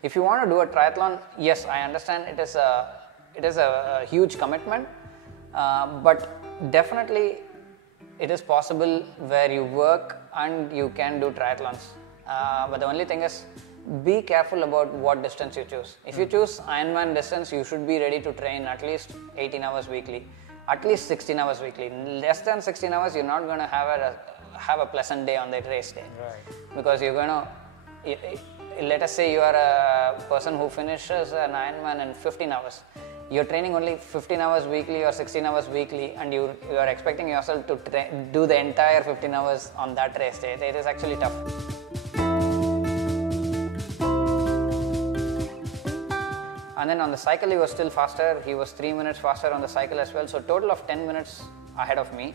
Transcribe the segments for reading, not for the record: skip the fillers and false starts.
If you want to do a triathlon, yes, I understand it is a huge commitment, but definitely it is possible where you work and you can do triathlons. But the only thing is, be careful about what distance you choose. If you choose Ironman distance, you should be ready to train at least 18 hours weekly, at least 16 hours weekly. Less than 16 hours, you're not going to have a pleasant day on that race day. Right. Because you're going to, let us say you are a person who finishes an Ironman in 15 hours. You're training only 15 hours weekly or 16 hours weekly, and you are expecting yourself to do the entire 15 hours on that race day. It is actually tough. And then on the cycle, he was still faster. He was 3 minutes faster on the cycle as well. So total of 10 minutes ahead of me.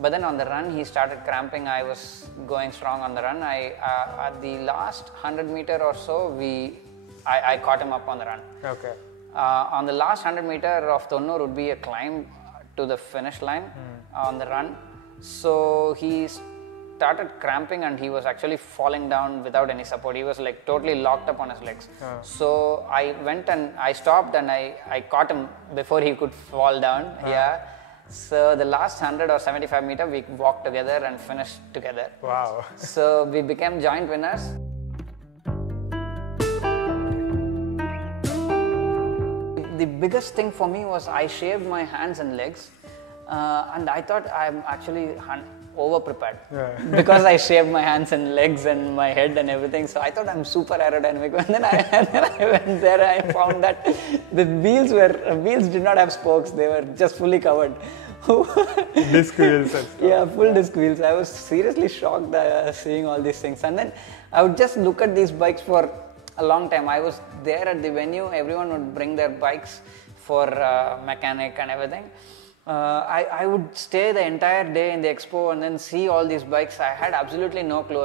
But then on the run, he started cramping. I was going strong on the run. At the last 100 meter or so, I caught him up on the run. Okay. On the last 100 meter of Tonnur would be a climb to the finish line on the run. So he started cramping and he was actually falling down without any support. He was like totally locked up on his legs. So I went and I stopped and I caught him before he could fall down. Yeah. So the last 100 or 75 meter, we walked together and finished together. Wow. So we became joint winners. The biggest thing for me was I shaved my hands and legs, and I thought I'm actually over prepared because I shaved my hands and legs and my head and everything. So I thought I'm super aerodynamic. And then I went there. I found that the wheels did not have spokes; they were just fully covered. Disc wheels. Yeah, full disc wheels. I was seriously shocked seeing all these things, and then I would just look at these bikes for a long time. I was there at the venue. Everyone would bring their bikes for mechanic and everything. I would stay the entire day in the expo and then see all these bikes. I had absolutely no clue.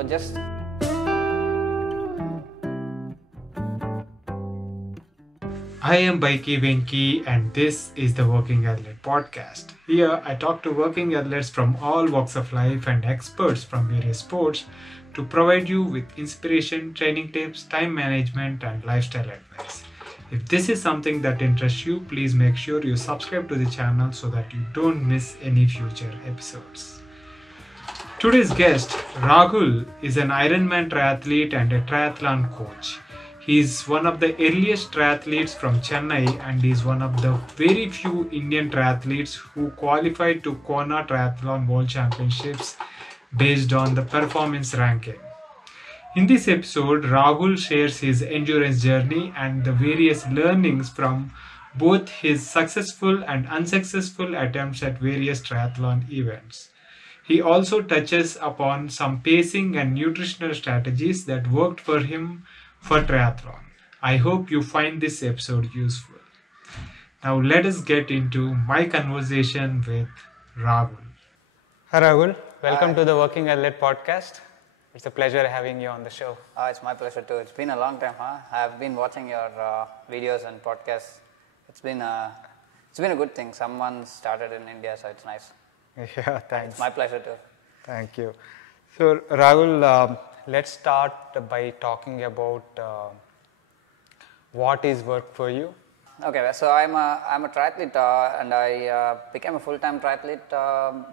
I am Baiki Venki and this is the Working Athlete Podcast. Here I talk to working athletes from all walks of life and experts from various sports to provide you with inspiration, training tips, time management and lifestyle advice. If this is something that interests you, please make sure you subscribe to the channel so that you don't miss any future episodes. Today's guest, Raghul, is an Ironman triathlete and a triathlon coach. He is one of the earliest triathletes from Chennai and is one of the very few Indian triathletes who qualified to Kona Triathlon World Championships based on the performance ranking. In this episode, Raghul shares his endurance journey and the various learnings from both his successful and unsuccessful attempts at various triathlon events. He also touches upon some pacing and nutritional strategies that worked for him for triathlon. I hope you find this episode useful. Now let us get into my conversation with Raghul. Hi Raghul, welcome to the Working Athlete Podcast. It's a pleasure having you on the show. It's my pleasure too. It's been a long time. I've been watching your videos and podcasts. It's been a good thing. Someone started in India, so it's nice. Yeah, thanks. It's my pleasure too. Thank you. So Raghul, let's start by talking about what is work for you. Okay, so I'm a triathlete and I became a full-time triathlete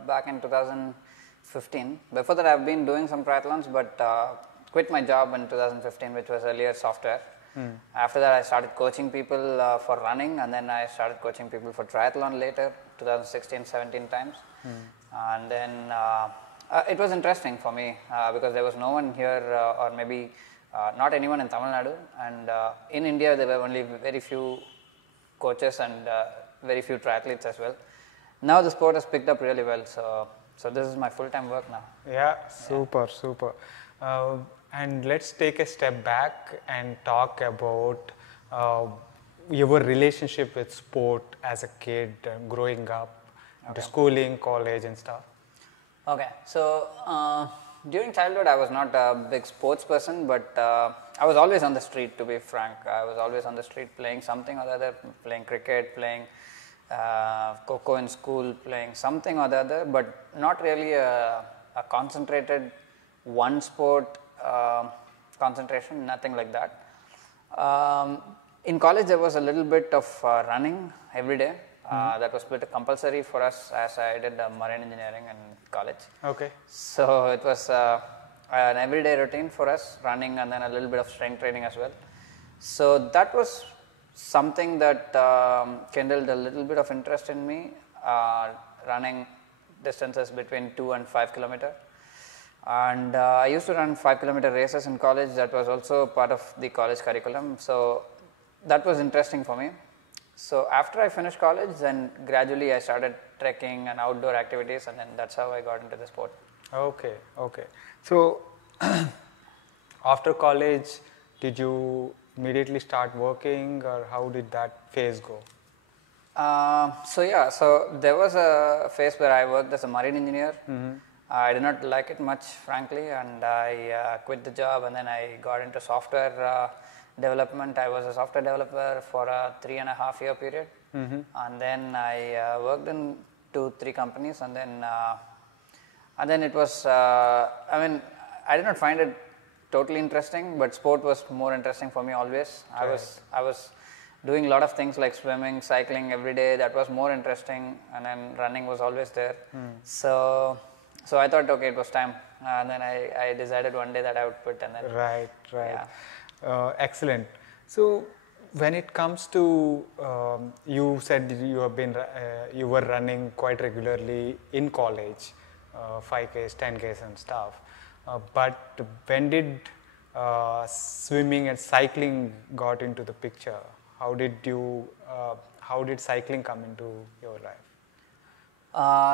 back in 2015. Before that, I've been doing some triathlons, but quit my job in 2015, which was earlier software. After that, I started coaching people for running, and then I started coaching people for triathlon later, 2016, 17 times. And then it was interesting for me because there was no one here, or maybe not anyone in Tamil Nadu, and in India there were only very few coaches and very few triathletes as well. Now the sport has picked up really well, so this is my full-time work now. Yeah, super. And let's take a step back and talk about your relationship with sport as a kid, growing up, the schooling, college and stuff. Okay, so during childhood I was not a big sports person, but I was always on the street, to be frank. I was always on the street playing something or the other, playing cricket, playing Coco in school, playing something or the other, but not really a concentrated one sport concentration, nothing like that. In college, there was a little bit of running every day. That was compulsory for us as I did marine engineering in college. Okay. So it was an everyday routine for us, running and then a little bit of strength training as well. So that was something that kindled a little bit of interest in me, running distances between 2 and 5 kilometer. And I used to run 5 kilometer races in college. That was also part of the college curriculum. So that was interesting for me. So after I finished college, then gradually I started trekking and outdoor activities, and then that's how I got into the sport. Okay. So after college, did you immediately start working, or how did that phase go? So there was a phase where I worked as a marine engineer. I did not like it much, frankly, and I quit the job, and then I got into software development. I was a software developer for a 3.5 year period, and then I worked in 2-3 companies, and then it was. I did not find it totally interesting, but sport was more interesting for me always. Right. I was doing a lot of things like swimming, cycling every day. That was more interesting, and then running was always there. So I thought, okay, it was time, and then I decided one day that I would quit, and then Right. Yeah. Excellent. So when it comes to you said you were running quite regularly in college, 5Ks, 10Ks and stuff. But when did swimming and cycling got into the picture? How did cycling come into your life?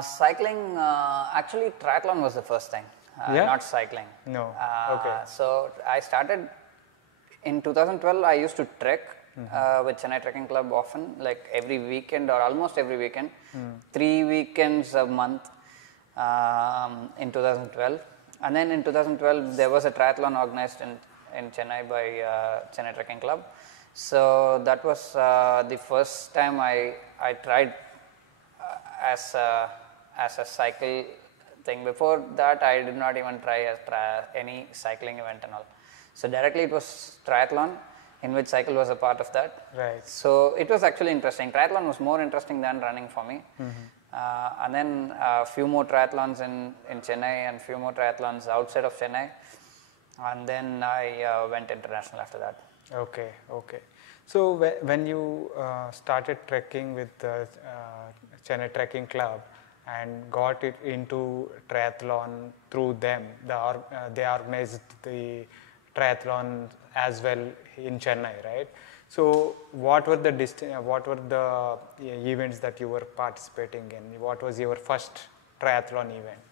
Cycling, actually triathlon was the first thing, not cycling. No. Okay. So I started in 2012. I used to trek with Chennai Trekking Club often, like every weekend or almost every weekend, 3 weekends a month in 2012. And then in 2012, there was a triathlon organized in Chennai by Chennai Trekking Club. So that was the first time I tried as a cycle thing. Before that, I did not even try any cycling event and all. So directly it was triathlon, in which cycle was a part of that. Right. So it was actually interesting. Triathlon was more interesting than running for me. And then a few more triathlons in Chennai and few more triathlons outside of Chennai. And then I went international after that. Okay. So when you started trekking with the Chennai Trekking Club and got it into triathlon through them, they organized the triathlon as well in Chennai, right? So what were the events that you were participating in? What was your first triathlon event?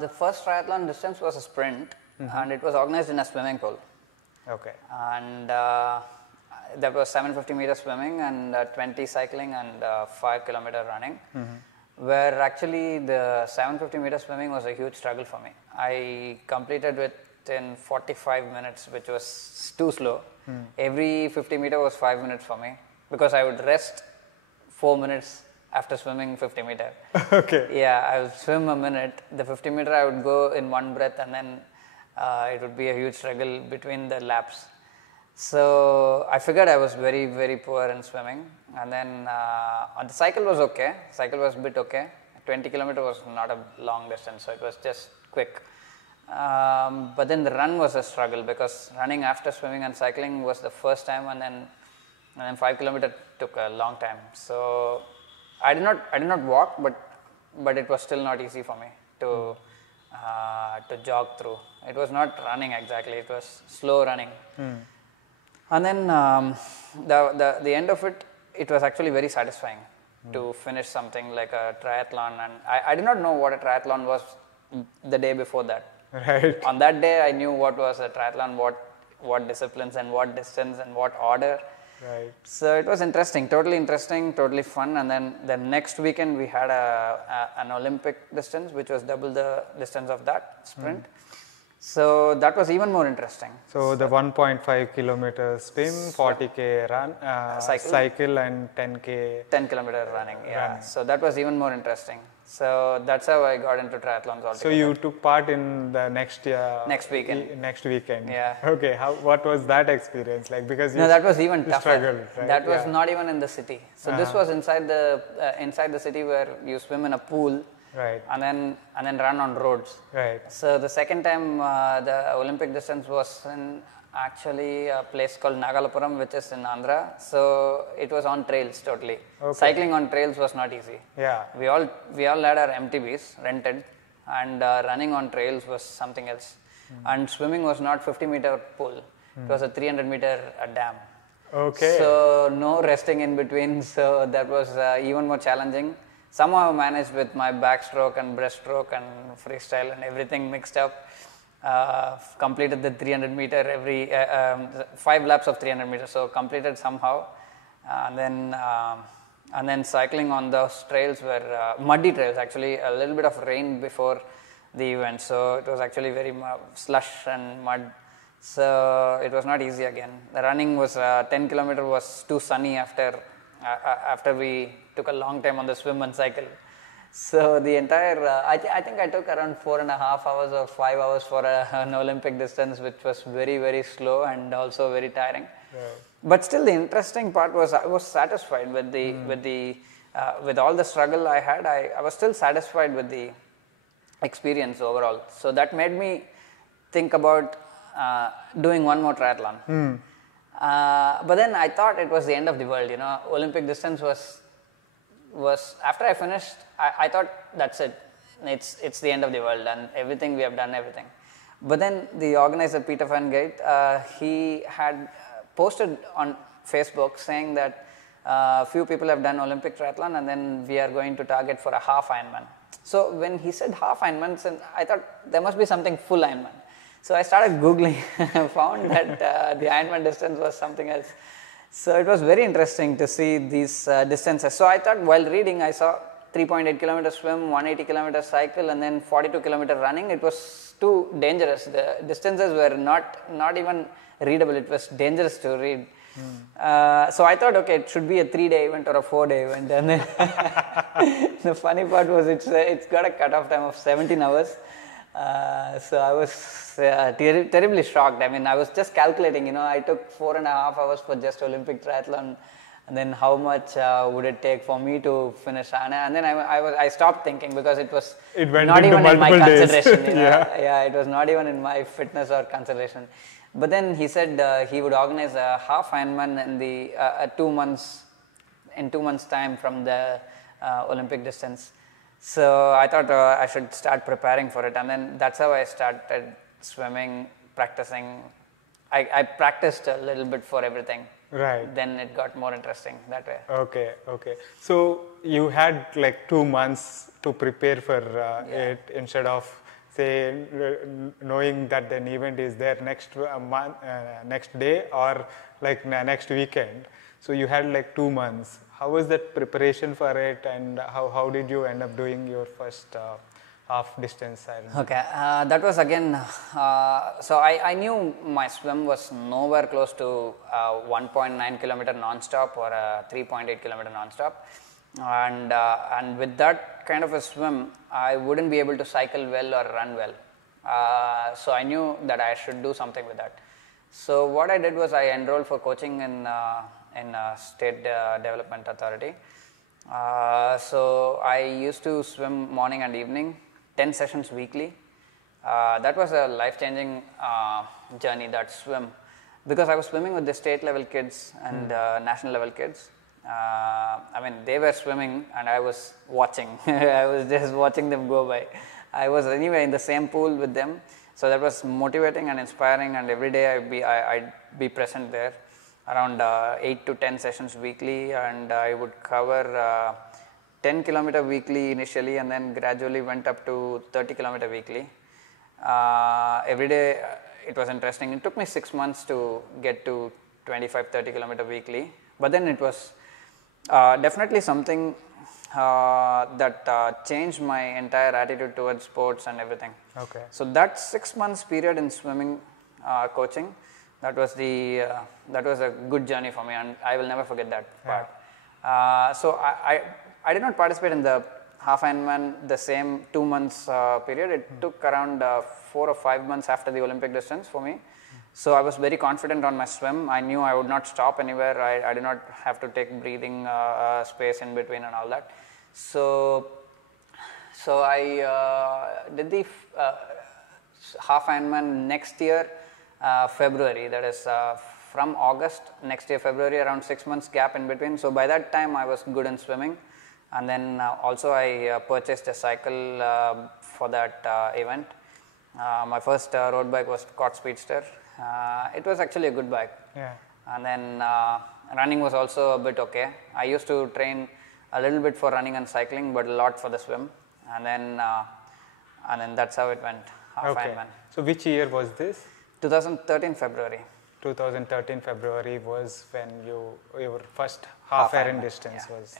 The first triathlon distance was a sprint, and it was organized in a swimming pool. Okay. And there was 750 meter swimming and 20 cycling and 5 kilometer running, where actually the 750 meter swimming was a huge struggle for me. I completed within 45 minutes, which was too slow. Every 50 meter was 5 minutes for me, because I would rest 4 minutes after swimming 50 meter. Okay. Yeah, I would swim a minute. The 50 meter I would go in one breath, and then it would be a huge struggle between the laps. So I figured I was very, very poor in swimming. And then on the cycle was okay. Cycle was a bit okay. 20 kilometer was not a long distance, so it was just quick. But then the run was a struggle, because running after swimming and cycling was the first time, and then 5 kilometer took a long time. So I did not walk, but it was still not easy for me to jog through. It was not running exactly; it was slow running. And then the end of it was actually very satisfying to finish something like a triathlon. And I did not know what a triathlon was the day before that. Right. On that day, I knew what was a triathlon, what disciplines and what distance and what order. Right. So it was interesting, totally fun. And then the next weekend we had an Olympic distance, which was double the distance of that sprint. So that was even more interesting. So the 1.5 kilometer swim, 40K run, cycle and 10K. 10 kilometer running, yeah. So that was even more interesting. So that's how I got into triathlons altogether. So you took part in the next weekend. Next weekend. Yeah. Okay. What was that experience like? Because no, that was even tougher. Struggled, right? That was not even in the city. So this was inside the city where you swim in a pool. Right. And then run on roads. Right. So the second time the Olympic distance was in actually a place called Nagalapuram, which is in Andhra. So it was on trails totally. Okay. Cycling on trails was not easy. Yeah. We all had our MTBs rented, and running on trails was something else. And swimming was not 50-meter pool. It was a 300-meter dam. Okay. So no resting in between. So that was even more challenging. Somehow I managed with my backstroke and breaststroke and freestyle and everything mixed up. Completed the 300-meter every 5 laps of 300 meters. So completed somehow, and then cycling on those trails were muddy trails. Actually, a little bit of rain before the event, so it was actually very slush and mud. So it was not easy again. The running was 10 kilometer was too sunny after we took a long time on the swim and cycle. So the entire, I think I took around 4.5 hours or 5 hours for an Olympic distance, which was very, very slow and also very tiring. Right. But still, the interesting part was I was satisfied with with all the struggle I had. I was still satisfied with the experience overall. So that made me think about doing one more triathlon. But then I thought it was the end of the world. Olympic distance was after I finished, I thought that's it. It's the end of the world and everything, we have done everything. But then the organizer, Peter Van Geit, he had posted on Facebook saying that few people have done Olympic triathlon and then we are going to target for a half Ironman. So when he said half Ironman, I thought there must be something full Ironman. So I started Googling and found that the Ironman distance was something else. So it was very interesting to see these distances. So I thought while reading, I saw 3.8 kilometer swim, 180 kilometer cycle, and then 42 kilometer running. It was too dangerous. The distances were not even readable. It was dangerous to read. So I thought, okay, it should be a 3-day event or a 4-day event. And then the funny part was it's got a cutoff time of 17 hours. So I was terribly shocked. I mean, I was just calculating, I took 4.5 hours for just Olympic triathlon, and then how much would it take for me to finish? And then I stopped thinking because it went not into even in my days. consideration. Yeah, it was not even in my fitness or consideration. But then he said he would organize a half Ironman in the 2 months, in 2 months' time from the Olympic distance. So I thought I should start preparing for it, and then that's how I started swimming, practicing. I practiced a little bit for everything. Right. Then it got more interesting that way. Okay. So you had like 2 months to prepare for it instead of say knowing that an event is there next month, next day or like next weekend. So you had like 2 months. How was that preparation for it, and how did you end up doing your first half distance Ironman? Okay, that was again, so I knew my swim was nowhere close to 1.9 kilometer non-stop or a 3.8 kilometer non-stop, and with that kind of a swim, I wouldn't be able to cycle well or run well. So I knew that I should do something with that. So what I did was I enrolled for coaching in State Development Authority. So I used to swim morning and evening, 10 sessions weekly. That was a life-changing journey, that swim, because I was swimming with the state level kids and national level kids. I mean, they were swimming and I was watching. I was just watching them go by. I was anyway in the same pool with them. So that was motivating and inspiring, and every day I'd be present there. Around 8 to 10 sessions weekly, and I would cover 10 kilometer weekly initially, and then gradually went up to 30 kilometer weekly. Every day it was interesting. It took me 6 months to get to 25-30 kilometer weekly, but then it was definitely something that changed my entire attitude towards sports and everything. Okay. So that 6 months period in swimming coaching, that was a good journey for me, and I will never forget that part. So I did not participate in the half Ironman the same 2 months period. It took around 4 or 5 months after the Olympic distance for me. So I was very confident on my swim. I knew I would not stop anywhere. I did not have to take breathing space in between and all that. So I did the half Ironman next year, February. That is from August next year, February, around 6 months gap in between. So by that time, I was good in swimming. And then also I purchased a cycle for that event. My first road bike was Scott Speedster. It was actually a good bike. Yeah. And then running was also a bit okay. I used to train a little bit for running and cycling, but a lot for the swim. And then that's how it went. Half Ironman. So which year was this? 2013 February. 2013 February was when your first half Iron distance was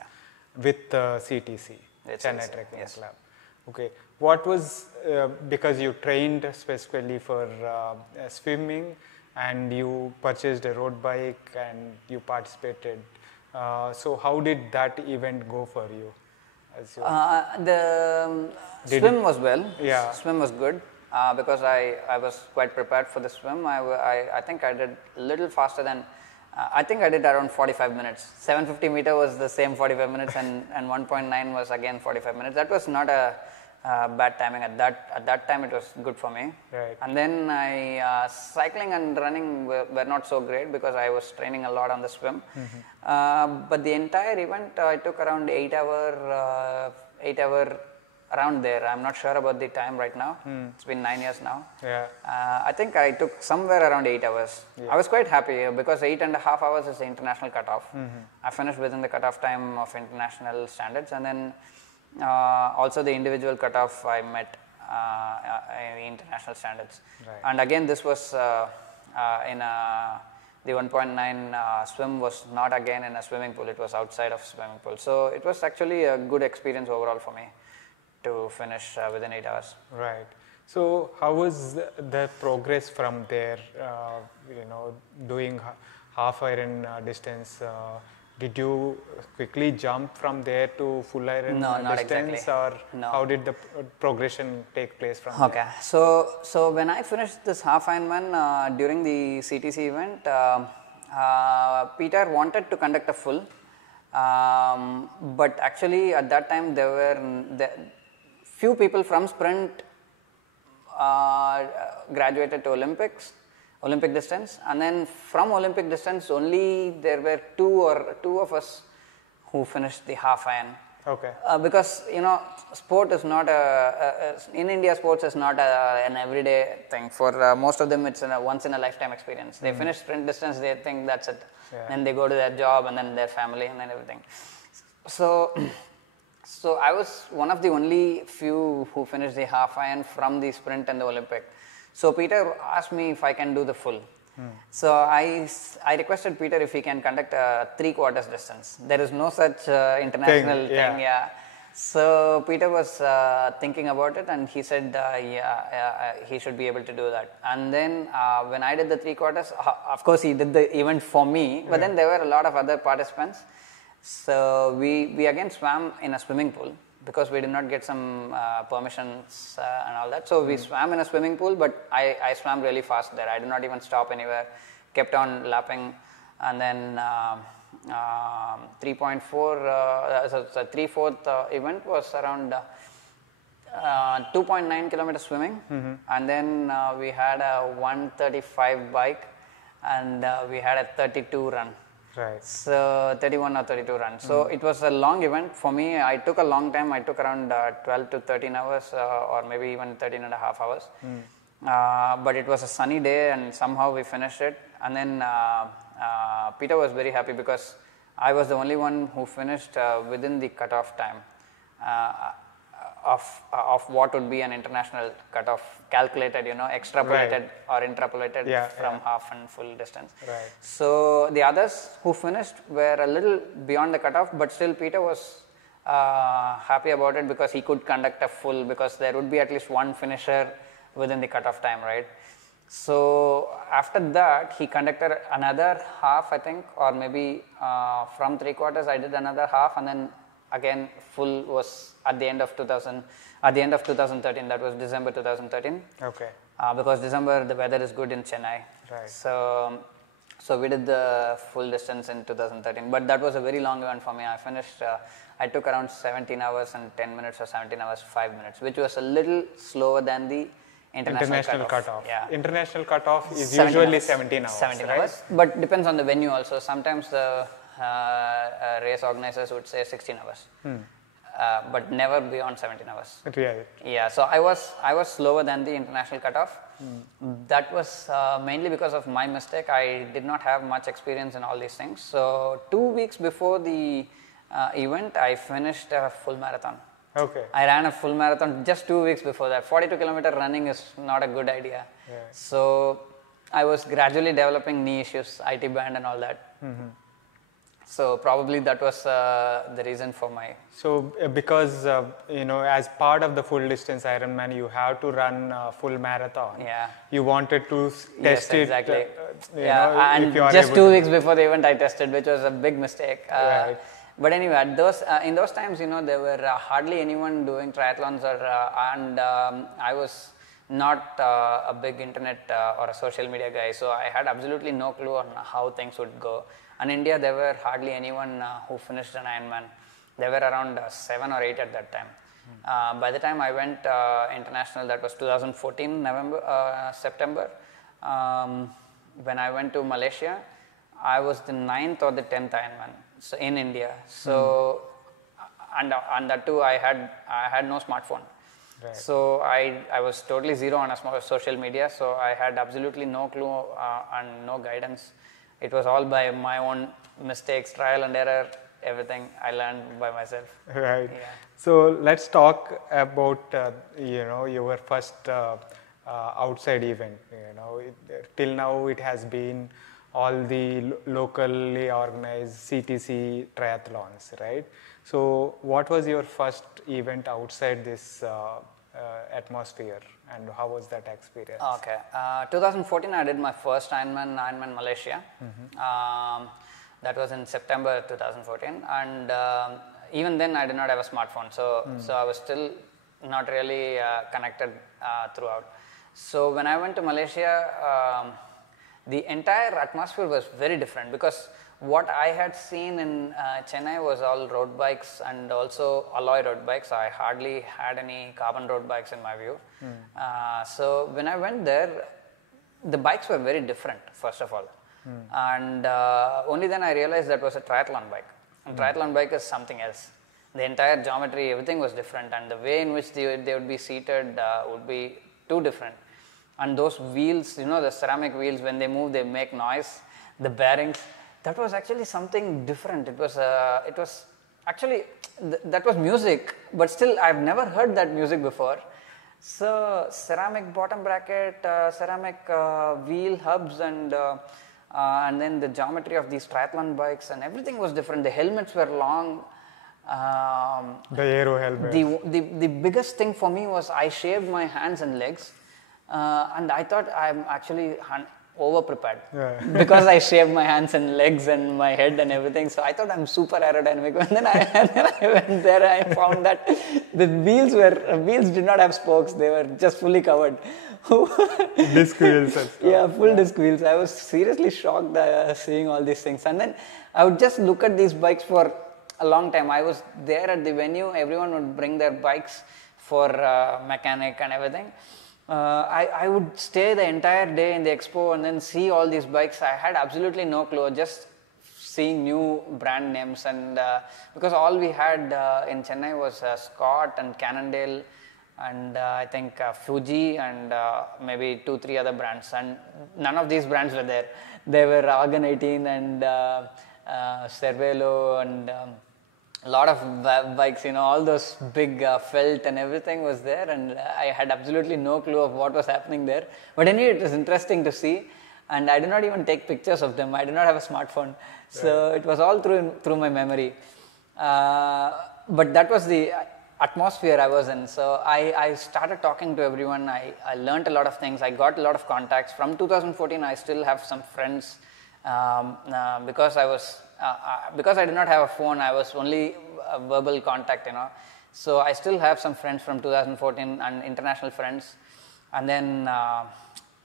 with CTC, Chennai Trekking Club. Okay. What was, because you trained specifically for swimming and you purchased a road bike and you participated. So how did that event go for you? The swim was well. Yeah. Swim was good because I was quite prepared for the swim. I think I did a little faster than, I think I did around 45 minutes. 750 meter was the same 45 minutes and 1.9 was again 45 minutes. That was not a bad timing at that time. It was good for me. Right. And then cycling and running were not so great because I was training a lot on the swim. But the entire event I took around 8 hour around there. I'm not sure about the time right now. It's been 9 years now. Yeah. I think I took somewhere around 8 hours. Yeah. I was quite happy because 8.5 hours is the international cutoff. I finished within the cutoff time of international standards, and then also the individual cutoff I met in international standards. Right. And again, this was the 1.9 swim was not again in a swimming pool. It was outside of swimming pool. So it was actually a good experience overall for me to finish within 8 hours. Right. So how was the progress from there? Doing half Iron distance. Did you quickly jump from there to full Iron not distance, exactly. or No. how did the progression take place from Okay. there? So when I finished this half Ironman during the CTC event, Peter wanted to conduct a full, but actually at that time there were few people from sprint graduated to Olympic distance, and then from Olympic distance only there were two of us who finished the half Iron. Okay. Because sport is not in India, sports is not an everyday thing. For most of them, it's a once in a lifetime experience. They finish sprint distance, they think that's it. Yeah. Then they go to their job and then their family and then everything. So I was one of the only few who finished the half Iron from the sprint and the Olympic. So Peter asked me if I can do the full. So I requested Peter if he can conduct a 3/4 distance. There is no such international thing. Yeah. So Peter was thinking about it, and he said he should be able to do that. And then when I did the 3/4, of course he did the event for me, but then there were a lot of other participants. So we again swam in a swimming pool because we did not get some permissions and all that. So we swam in a swimming pool, but I swam really fast there. I did not even stop anywhere, kept on lapping, and then 3.4, so 3/4 event was around 2.9 kilometers swimming, and then we had a 135 bike, and we had a 32 run. Right. So 31 or 32 runs. So it was a long event for me. I took a long time. I took around 12 to 13 hours or maybe even 13.5 hours. But it was a sunny day and somehow we finished it. And then Peter was very happy because I was the only one who finished within the cutoff time of what would be an international cutoff calculated, extrapolated or interpolated from half and full distance. Right. So the others who finished were a little beyond the cutoff, but still Peter was happy about it because he could conduct a full, because there would be at least one finisher within the cutoff time, right? So after that he conducted another half, I think, or maybe from 3/4 I did another half, and then again full was at the end of 2013. That was December 2013. Okay. Because December the weather is good in Chennai. Right. So we did the full distance in 2013, but that was a very long event for me. I finished, I took around 17 hours and 10 minutes or 17 hours 5 minutes, which was a little slower than the international cutoff. Yeah. International cutoff is usually 17 hours. 17 right? hours, but depends on the venue also. Sometimes the race organizers would say 16 hours, but never beyond 17 hours. Really? Yeah, so I was slower than the international cutoff. That was mainly because of my mistake. I did not have much experience in all these things. So 2 weeks before the event, I finished a full marathon. Okay. I ran a full marathon just 2 weeks before that. 42-kilometer running is not a good idea. Yeah. So I was gradually developing knee issues, IT band and all that. So probably that was the reason for my... So because, as part of the full distance Ironman, you have to run a full marathon. Yeah. You wanted to test Yes, exactly. it. And if you are just able 2 to weeks before the event I tested, which was a big mistake. Right. But anyway, in those times, there were hardly anyone doing triathlons, and I was not a big internet or a social media guy, so I had absolutely no clue on how things would go. And in India, there were hardly anyone who finished an Ironman. There were around 7 or 8 at that time. By the time I went international, that was 2014 September. When I went to Malaysia, I was the 9th or the 10th Ironman in India. So, and that too, I had no smartphone. Right. So I was totally zero on social media. So I had absolutely no clue and no guidance. It was all by my own mistakes, trial and error, everything I learned by myself. Right. Yeah. So let's talk about your first outside event. Till now it has been all the locally organized CTC triathlons, right? So what was your first event outside this atmosphere, and how was that experience? Okay, 2014 I did my first Ironman Malaysia. That was in September 2014, and even then I did not have a smartphone, so I was still not really connected throughout. So when I went to Malaysia, the entire atmosphere was very different, because what I had seen in Chennai was all road bikes and also alloy road bikes. I hardly had any carbon road bikes in my view. So when I went there, the bikes were very different, first of all. And only then I realized that was a triathlon bike. A triathlon bike is something else. The entire geometry, everything was different, and the way in which they would be seated would be too different. And those wheels, the ceramic wheels, when they move, they make noise. The bearings, that was actually something different. It was actually, that was music, but still I've never heard that music before. So ceramic bottom bracket, ceramic wheel hubs, and then the geometry of these triathlon bikes, and everything was different. The helmets were long. The aero helmet. The biggest thing for me was I shaved my hands and legs, and I thought I'm actually over prepared because I shaved my hands and legs and my head and everything. So I thought I'm super aerodynamic. And then I went there, I found that the wheels did not have spokes; they were just fully covered. Disc wheels. Yeah, full disc wheels. I was seriously shocked seeing all these things, and then I would just look at these bikes for a long time. I was there at the venue. Everyone would bring their bikes for mechanic and everything. I would stay the entire day in the expo and then see all these bikes. I had absolutely no clue, just seeing new brand names, and because all we had in Chennai was Scott and Cannondale, and I think Fuji, and maybe 2-3 other brands, and none of these brands were there. They were Argon 18 and Cervelo and a lot of bikes, all those big felt and everything was there, and I had absolutely no clue of what was happening there. But anyway, it was interesting to see, and I did not even take pictures of them. I did not have a smartphone, so it was all through my memory. But that was the atmosphere I was in. So I started talking to everyone. I learned a lot of things. I got a lot of contacts. From 2014, I still have some friends because because I did not have a phone, I was only verbal contact, So I still have some friends from 2014 and international friends, and then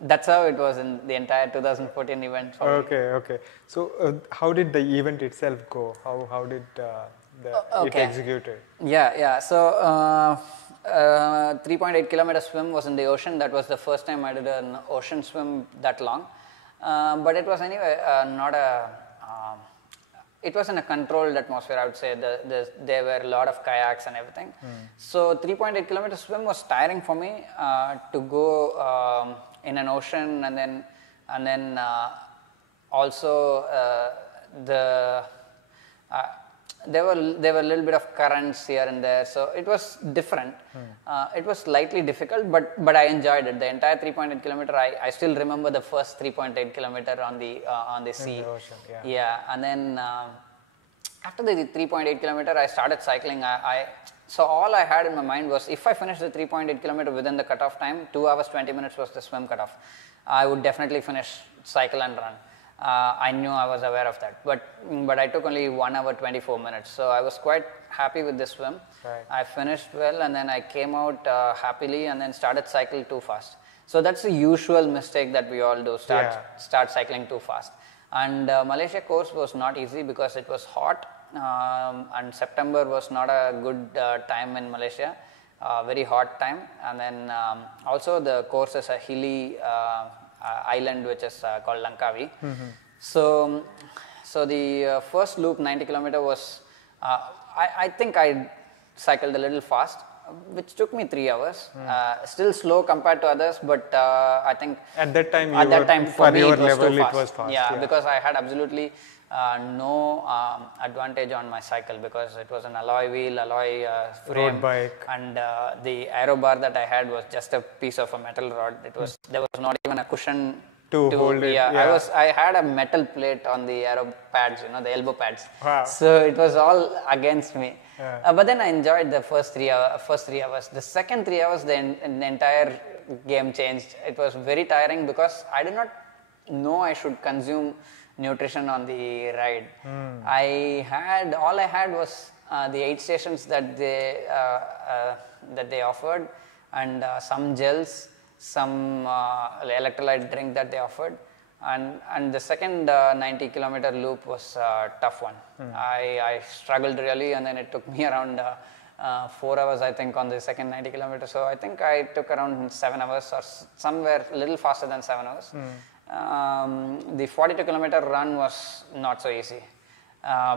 that's how it was in the entire 2014 event. Okay. So how did the event itself go? How did it executed? Yeah. So 3.8 kilometer swim was in the ocean. That was the first time I did an ocean swim that long. But it was anyway not a. It was in a controlled atmosphere, I would say. There were a lot of kayaks and everything. So 3.8 kilometer swim was tiring for me to go in an ocean, and then also there were a little bit of currents here and there, so it was different. It was slightly difficult, but I enjoyed it. The entire 3.8 kilometer, I still remember the first 3.8 kilometer on the sea. In the ocean, yeah. And then after the 3.8 kilometer, I started cycling. So all I had in my mind was, if I finish the 3.8 kilometer within the cutoff time, 2 hours 20 minutes was the swim cutoff, I would definitely finish, cycle and run. I knew, I was aware of that, but I took only 1 hour 24 minutes, so I was quite happy with the swim. Right. I finished well, and then I came out happily, and then started cycle too fast. So that's the usual mistake that we all do, start cycling too fast. And Malaysia course was not easy because it was hot, and September was not a good time in Malaysia, very hot time. And then also the course is a hilly island which is called Langkawi. So the first loop, 90 kilometer, was I think I cycled a little fast, which took me 3 hours. Still slow compared to others, but I think at that time for me your it was level too fast. It was fast. Yeah, because I had absolutely no advantage on my cycle, because it was an alloy wheel, alloy frame, road bike, and the aero bar that I had was just a piece of a metal rod. There was not even a cushion to hold it. Yeah. I had a metal plate on the aero pads, the elbow pads. Wow. So it was all against me. But then I enjoyed the first 3 hours. The second 3 hours, the entire game changed. It was very tiring because I did not know I should consume nutrition on the ride. All I had was the 8 stations that they offered, and some gels, some electrolyte drink that they offered, and the second 90 kilometer loop was a tough one. I struggled really, and then it took me around 4 hours, I think, on the second 90 kilometers. So I think I took around 7 hours, or somewhere a little faster than 7 hours. The 42 kilometer run was not so easy,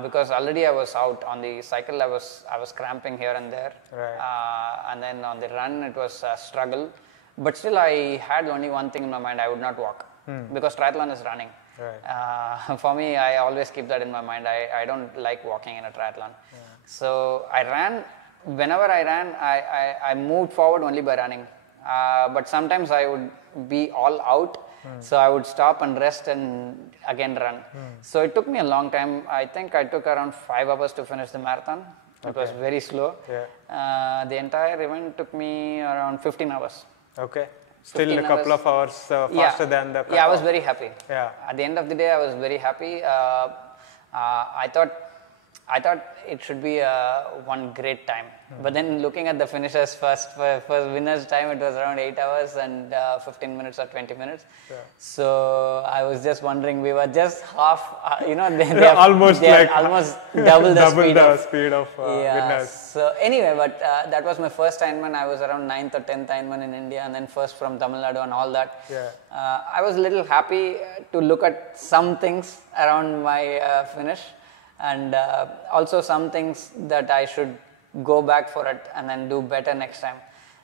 because already I was out on the cycle. I was cramping here and there, right. And then on the run it was a struggle. But still, I had only one thing in my mind: I would not walk, because triathlon is running. Right. For me, I always keep that in my mind. I don't like walking in a triathlon. So I ran. Whenever I ran, I moved forward only by running. But sometimes I would be all out, so I would stop and rest and again run. So it took me a long time. I think I took around 5 hours to finish the marathon. It was very slow. The entire event took me around 15 hours. Okay. Still a couple of hours faster than the cutoff. Yeah, I was very happy. Yeah. At the end of the day, I was very happy. I thought it should be one great time. But then looking at the finishers first winner's time, it was around 8 hours and 15 minutes or 20 minutes. So I was just wondering, we were just half, they almost double the speed of winners. So anyway, but that was my first Ironman. I was around 9th or 10th Ironman in India, and then first from Tamil Nadu and all that. I was a little happy to look at some things around my finish. And also some things that I should go back for it and then do better next time.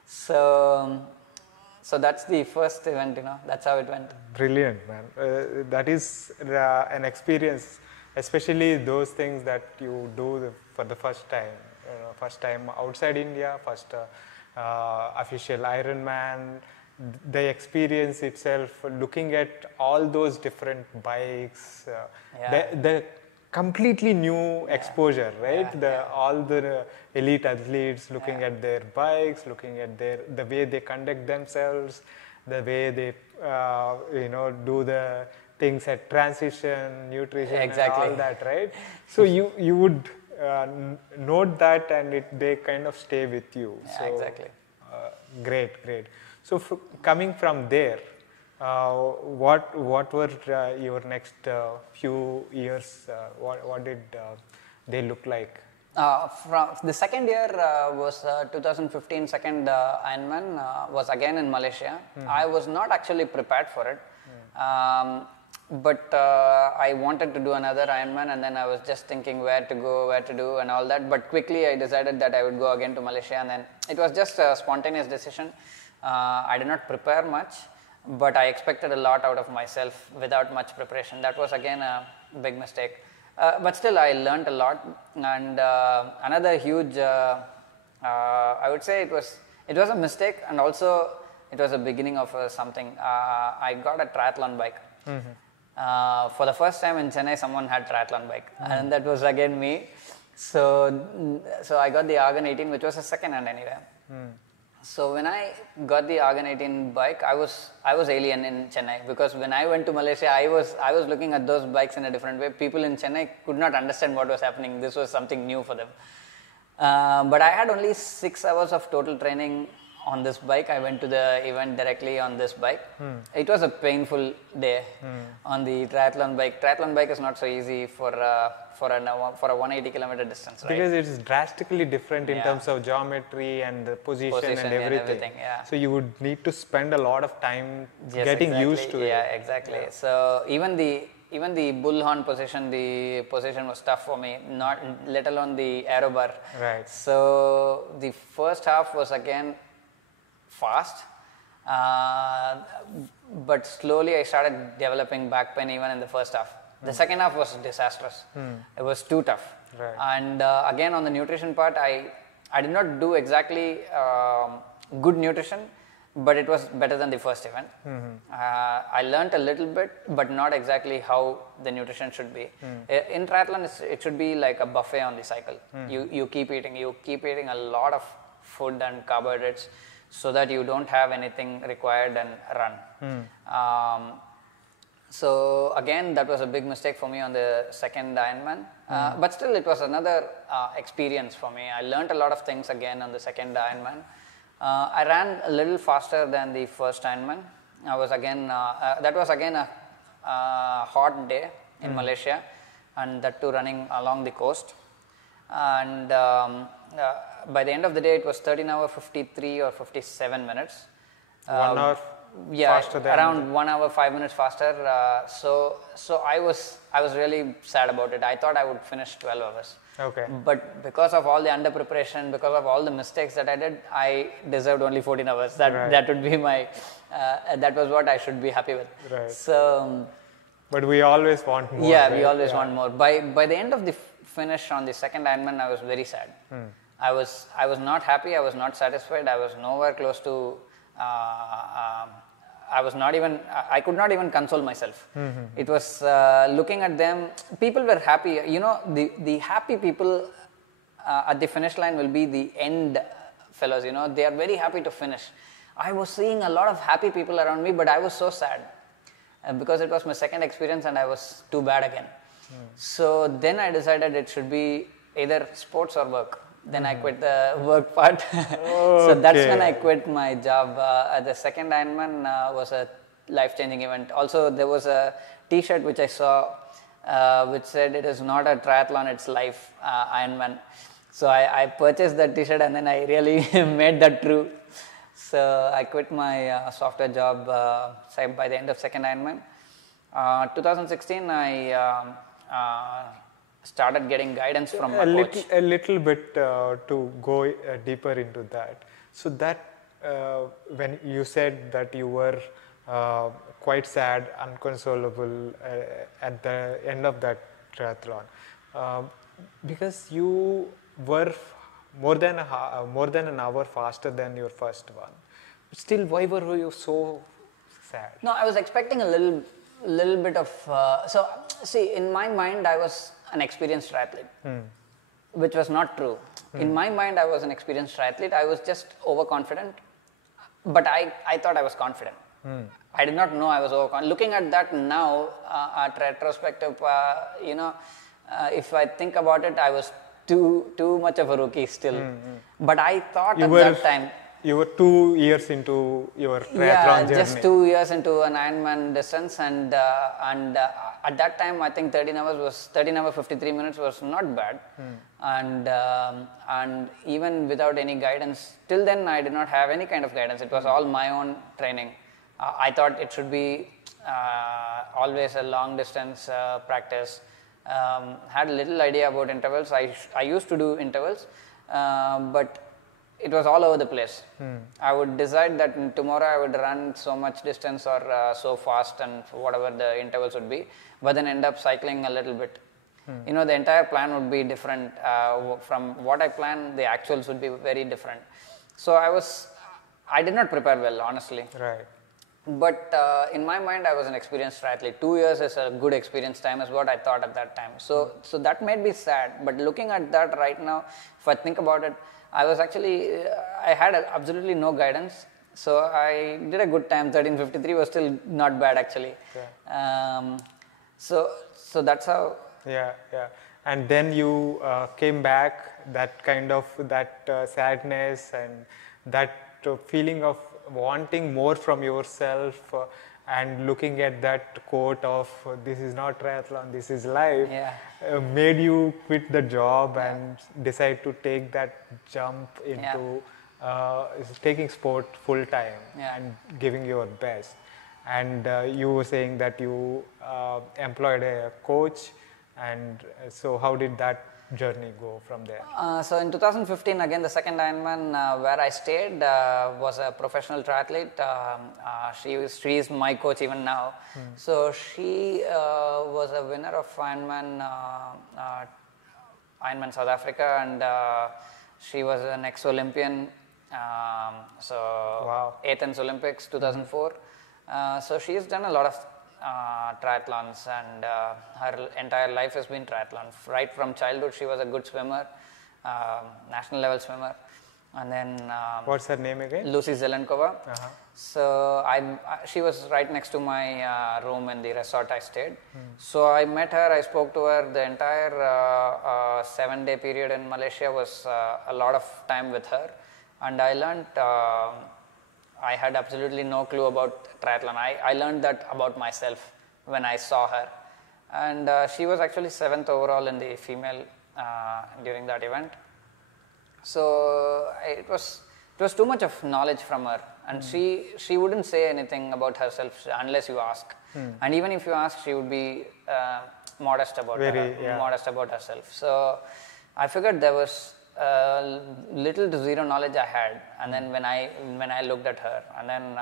So that's the first event, that's how it went. Brilliant, man. That is an experience, especially those things that you do for the first time. First time outside India, first official Ironman, the experience itself, looking at all those different bikes, the completely new exposure, right? All the elite athletes looking at their bikes, looking at the way they conduct themselves, the way they do the things at transition, nutrition, Exactly. and all that, right? So you would note that, and they kind of stay with you. Yeah, So, exactly. Great. So coming from there, what were your next few years? What did they look like? From the second year was 2015 second Ironman was again in Malaysia. I was not actually prepared for it, but I wanted to do another Ironman, and then I was just thinking where to go, where to do, and all that. But quickly I decided that I would go again to Malaysia, and then it was just a spontaneous decision. I did not prepare much, but I expected a lot out of myself without much preparation. That was again a big mistake. But still, I learned a lot, and another huge, I would say it was a mistake, and also it was a beginning of something. I got a triathlon bike. For the first time in Chennai, someone had triathlon bike, and that was again me. So I got the Argon 18, which was a second hand anyway. So when I got the Argon 18 bike, I was alien in Chennai, because when I went to Malaysia, I was looking at those bikes in a different way. People in Chennai could not understand what was happening. This was something new for them. But I had only 6 hours of total training on this bike. I went to the event directly on this bike. It was a painful day on the triathlon bike. Triathlon bike is not so easy for a 180 kilometer distance, right? Because it is drastically different in terms of geometry and the position and everything. Yeah. So you would need to spend a lot of time getting used to it. Yeah, exactly. Yeah. So even the bullhorn position, the position was tough for me, not let alone the aero bar. Right. So the first half was again fast, but slowly I started developing back pain even in the first half. The second half was disastrous. It was too tough. Right. And again on the nutrition part, I did not do exactly good nutrition, but it was better than the first event. I learned a little bit, but not exactly how the nutrition should be. In triathlon, it should be like a buffet on the cycle. You keep eating a lot of food and carbohydrates, so that you don't have anything required and run. So again, that was a big mistake for me on the second Ironman. But still, it was another experience for me. I learned a lot of things again on the second Ironman. I ran a little faster than the first Ironman. That was again a hot day in Malaysia, and that too running along the coast. And by the end of the day, it was 13 hours 53 or 57 minutes. 1 hour faster than around 1 hour 5 minutes faster. So I was really sad about it. I thought I would finish 12 hours. Okay. But because of all the under preparation, because of all the mistakes that I did, I deserved only 14 hours. That would be my. That was what I should be happy with. Right. So. But we always want more. Yeah, right? we always want more. By the end of the finish on the second Ironman, I was very sad. I was not happy. I was not satisfied. I was nowhere close to. I could not even console myself. It was looking at them. People were happy. You know, the happy people at the finish line will be the end fellows. You know, they are very happy to finish. I was seeing a lot of happy people around me, but I was so sad because it was my second experience and I was too bad again. So then I decided it should be either sports or work. Then I quit the work part. So that's when I quit my job. The second Ironman was a life-changing event. Also, there was a T-shirt which I saw which said, "It is not a triathlon, it's life, Ironman." So I purchased that T-shirt and then I really made that true. So I quit my software job by the end of second Ironman. 2016, I started getting guidance from my coach. A little bit to go deeper into that. So that when you said that you were quite sad, unconsolable at the end of that triathlon, because you were more than an hour faster than your first one. Still, why were you so sad? No, I was expecting a little bit of. So see, in my mind, I was an experienced triathlete, which was not true. In my mind, I was an experienced triathlete. I was just overconfident, but I thought I was confident. I did not know I was overconfident. Looking at that now, at retrospective, if I think about it, I was too much of a rookie still. But I thought at that time. You were 2 years into your triathlon journey. Just 2 years into an Ironman distance, and at that time I think 13 hours 53 minutes was not bad, and even without any guidance, till then I did not have any kind of guidance. It was all my own training. I thought it should be always a long distance practice. Had little idea about intervals. I used to do intervals, but it was all over the place. I would decide that tomorrow I would run so much distance or so fast and whatever the intervals would be, but then end up cycling a little bit. The entire plan would be different. From what I planned, the actuals would be very different. So I did not prepare well, honestly. Right. But in my mind, I was an experienced triathlete. 2 years is a good experience time, is what I thought at that time. So that made me sad. But looking at that right now, if I think about it, I had absolutely no guidance. So I did a good time. 13:53 was still not bad, actually. Yeah. So that's how. Yeah. And then you came back. That kind of sadness and that feeling of wanting more from yourself, and looking at that quote of "This is not triathlon, this is life," made you quit the job and decide to take that jump into taking sport full time and giving your best. And you were saying that you employed a coach, and so how did that journey go from there? So in 2015, again, the second Ironman where I stayed was a professional triathlete. She is my coach even now. So she was a winner of Ironman South Africa, and she was an ex-Olympian. Athens Olympics 2004. So she's done a lot of triathlons, and her entire life has been triathlon. Right from childhood, she was a good swimmer, national level swimmer. And then what's her name again? Lucy Zelenkova. So she was right next to my room in the resort I stayed. So I met her, I spoke to her. The entire 7-day period in Malaysia was a lot of time with her, and I learned. I had absolutely no clue about triathlon. I learned that about myself when I saw her. And she was actually 7th overall in the female during that event. So it was too much of knowledge from her. And she wouldn't say anything about herself unless you ask. And even if you ask, she would be modest about herself. So I figured there was little to zero knowledge I had, and then when I looked at her, and then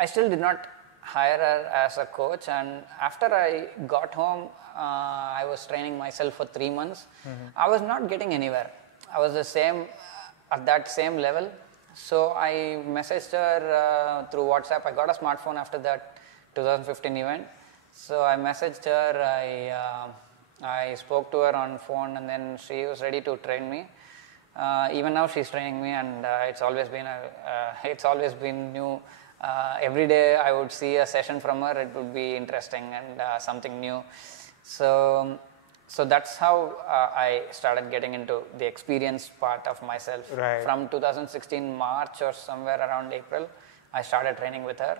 I still did not hire her as a coach. And after I got home, I was training myself for 3 months. I was not getting anywhere. I was the same at that same level. So I messaged her through WhatsApp. I got a smartphone after that 2015 event. So I messaged her. I spoke to her on phone, and then she was ready to train me. Even now she's training me, and it's always been new. Every day I would see a session from her. It would be interesting and something new. So that's how I started getting into the experience part of myself. Right. From 2016 March or somewhere around April, I started training with her.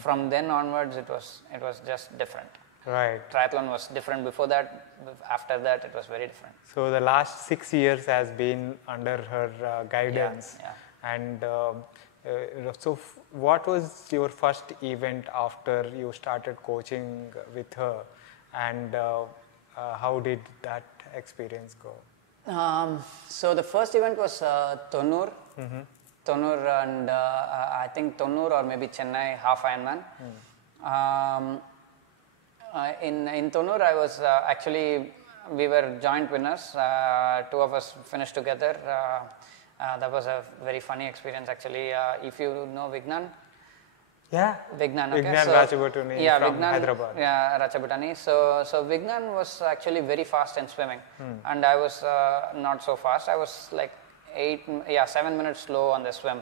From then onwards, it was just different. Right. Triathlon was different before that. After that, it was very different. So the last 6 years has been under her guidance. And so what was your first event after you started coaching with her, and how did that experience go? So the first event was Tonur. Tonur, and I think Tonur or maybe Chennai Half-Ironman. In Tonur, I was we were joint winners. 2 of us finished together. That was a very funny experience, actually. If you know Vignan. Yeah. Vignan, okay. Vignan Rajabutani from Hyderabad. Yeah, Rajabutani. So Vignan was actually very fast in swimming, and I was not so fast. I was like 7 minutes slow on the swim.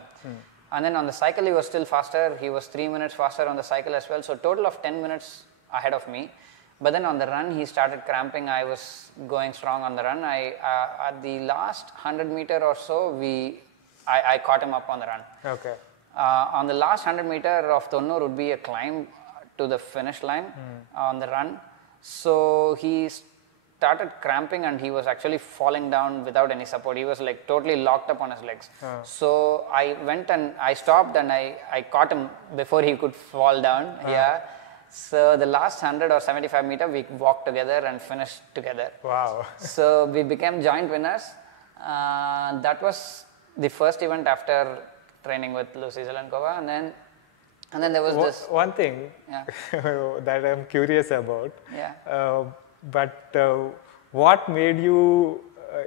And then on the cycle, he was still faster. He was 3 minutes faster on the cycle as well. So total of 10 minutes ahead of me. But then on the run, he started cramping. I was going strong on the run. At the last 100 meter or so, I caught him up on the run. Okay. On the last 100 meter of Tonnur would be a climb to the finish line on the run. So he started cramping and he was actually falling down without any support. He was like totally locked up on his legs. So I went and I stopped and I caught him before he could fall down. Yeah. So the last 100 or 75 meter, we walked together and finished together. Wow. So we became joint winners. That was the first event after training with Lucy Zelenkova, and then there was this one thing that I'm curious about. What made you,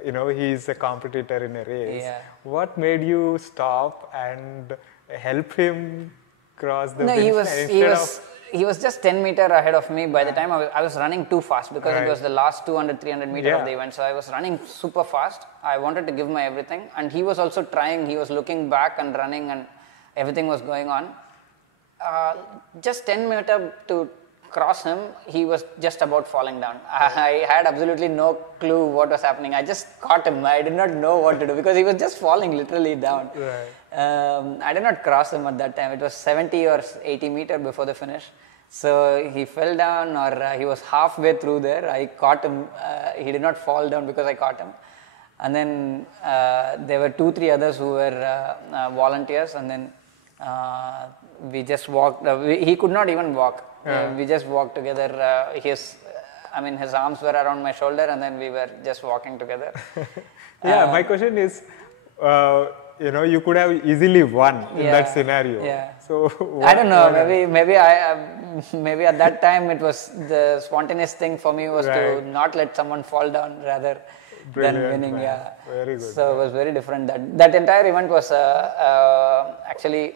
he's a competitor in a race. What made you stop and help him cross the finish he was just 10 meter ahead of me. By the time I was running too fast because it was the last 200, 300 meter of the event. So I was running super fast. I wanted to give my everything. And he was also trying. He was looking back and running and everything was going on. Just 10 meter to cross him, he was just about falling down. I had absolutely no clue what was happening. I just caught him. I did not know what to do because he was just falling literally down. I did not cross him at that time. It was 70 or 80 meter before the finish. So he fell down, or he was halfway through there. I caught him. He did not fall down because I caught him. And then there were 2-3 others who were volunteers, and then we just walked. He could not even walk. We just walked together. His arms were around my shoulder, and then we were just walking together. My question is, you could have easily won in that scenario. So I don't know. Maybe at that time it was the spontaneous thing for me was to not let someone fall down rather than winning. Very good. So it was very different. That entire event was actually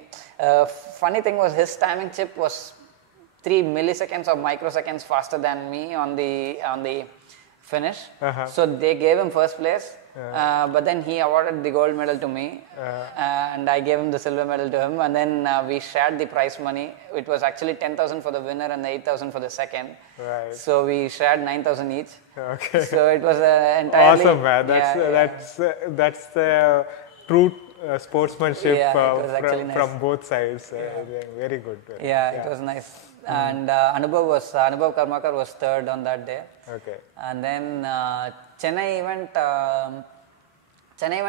funny thing was his timing chip was 3 milliseconds or microseconds faster than me on the finish. So they gave him first place. But then he awarded the gold medal to me, and I gave him the silver medal to him, and then we shared the prize money. It was actually 10,000 for the winner and 8,000 for the second. So we shared 9,000 each. So it was entirely awesome, man. That's the true sportsmanship from both sides. Very good. It was nice. And Anubhav Karmakar was third on that day. And then Chennai event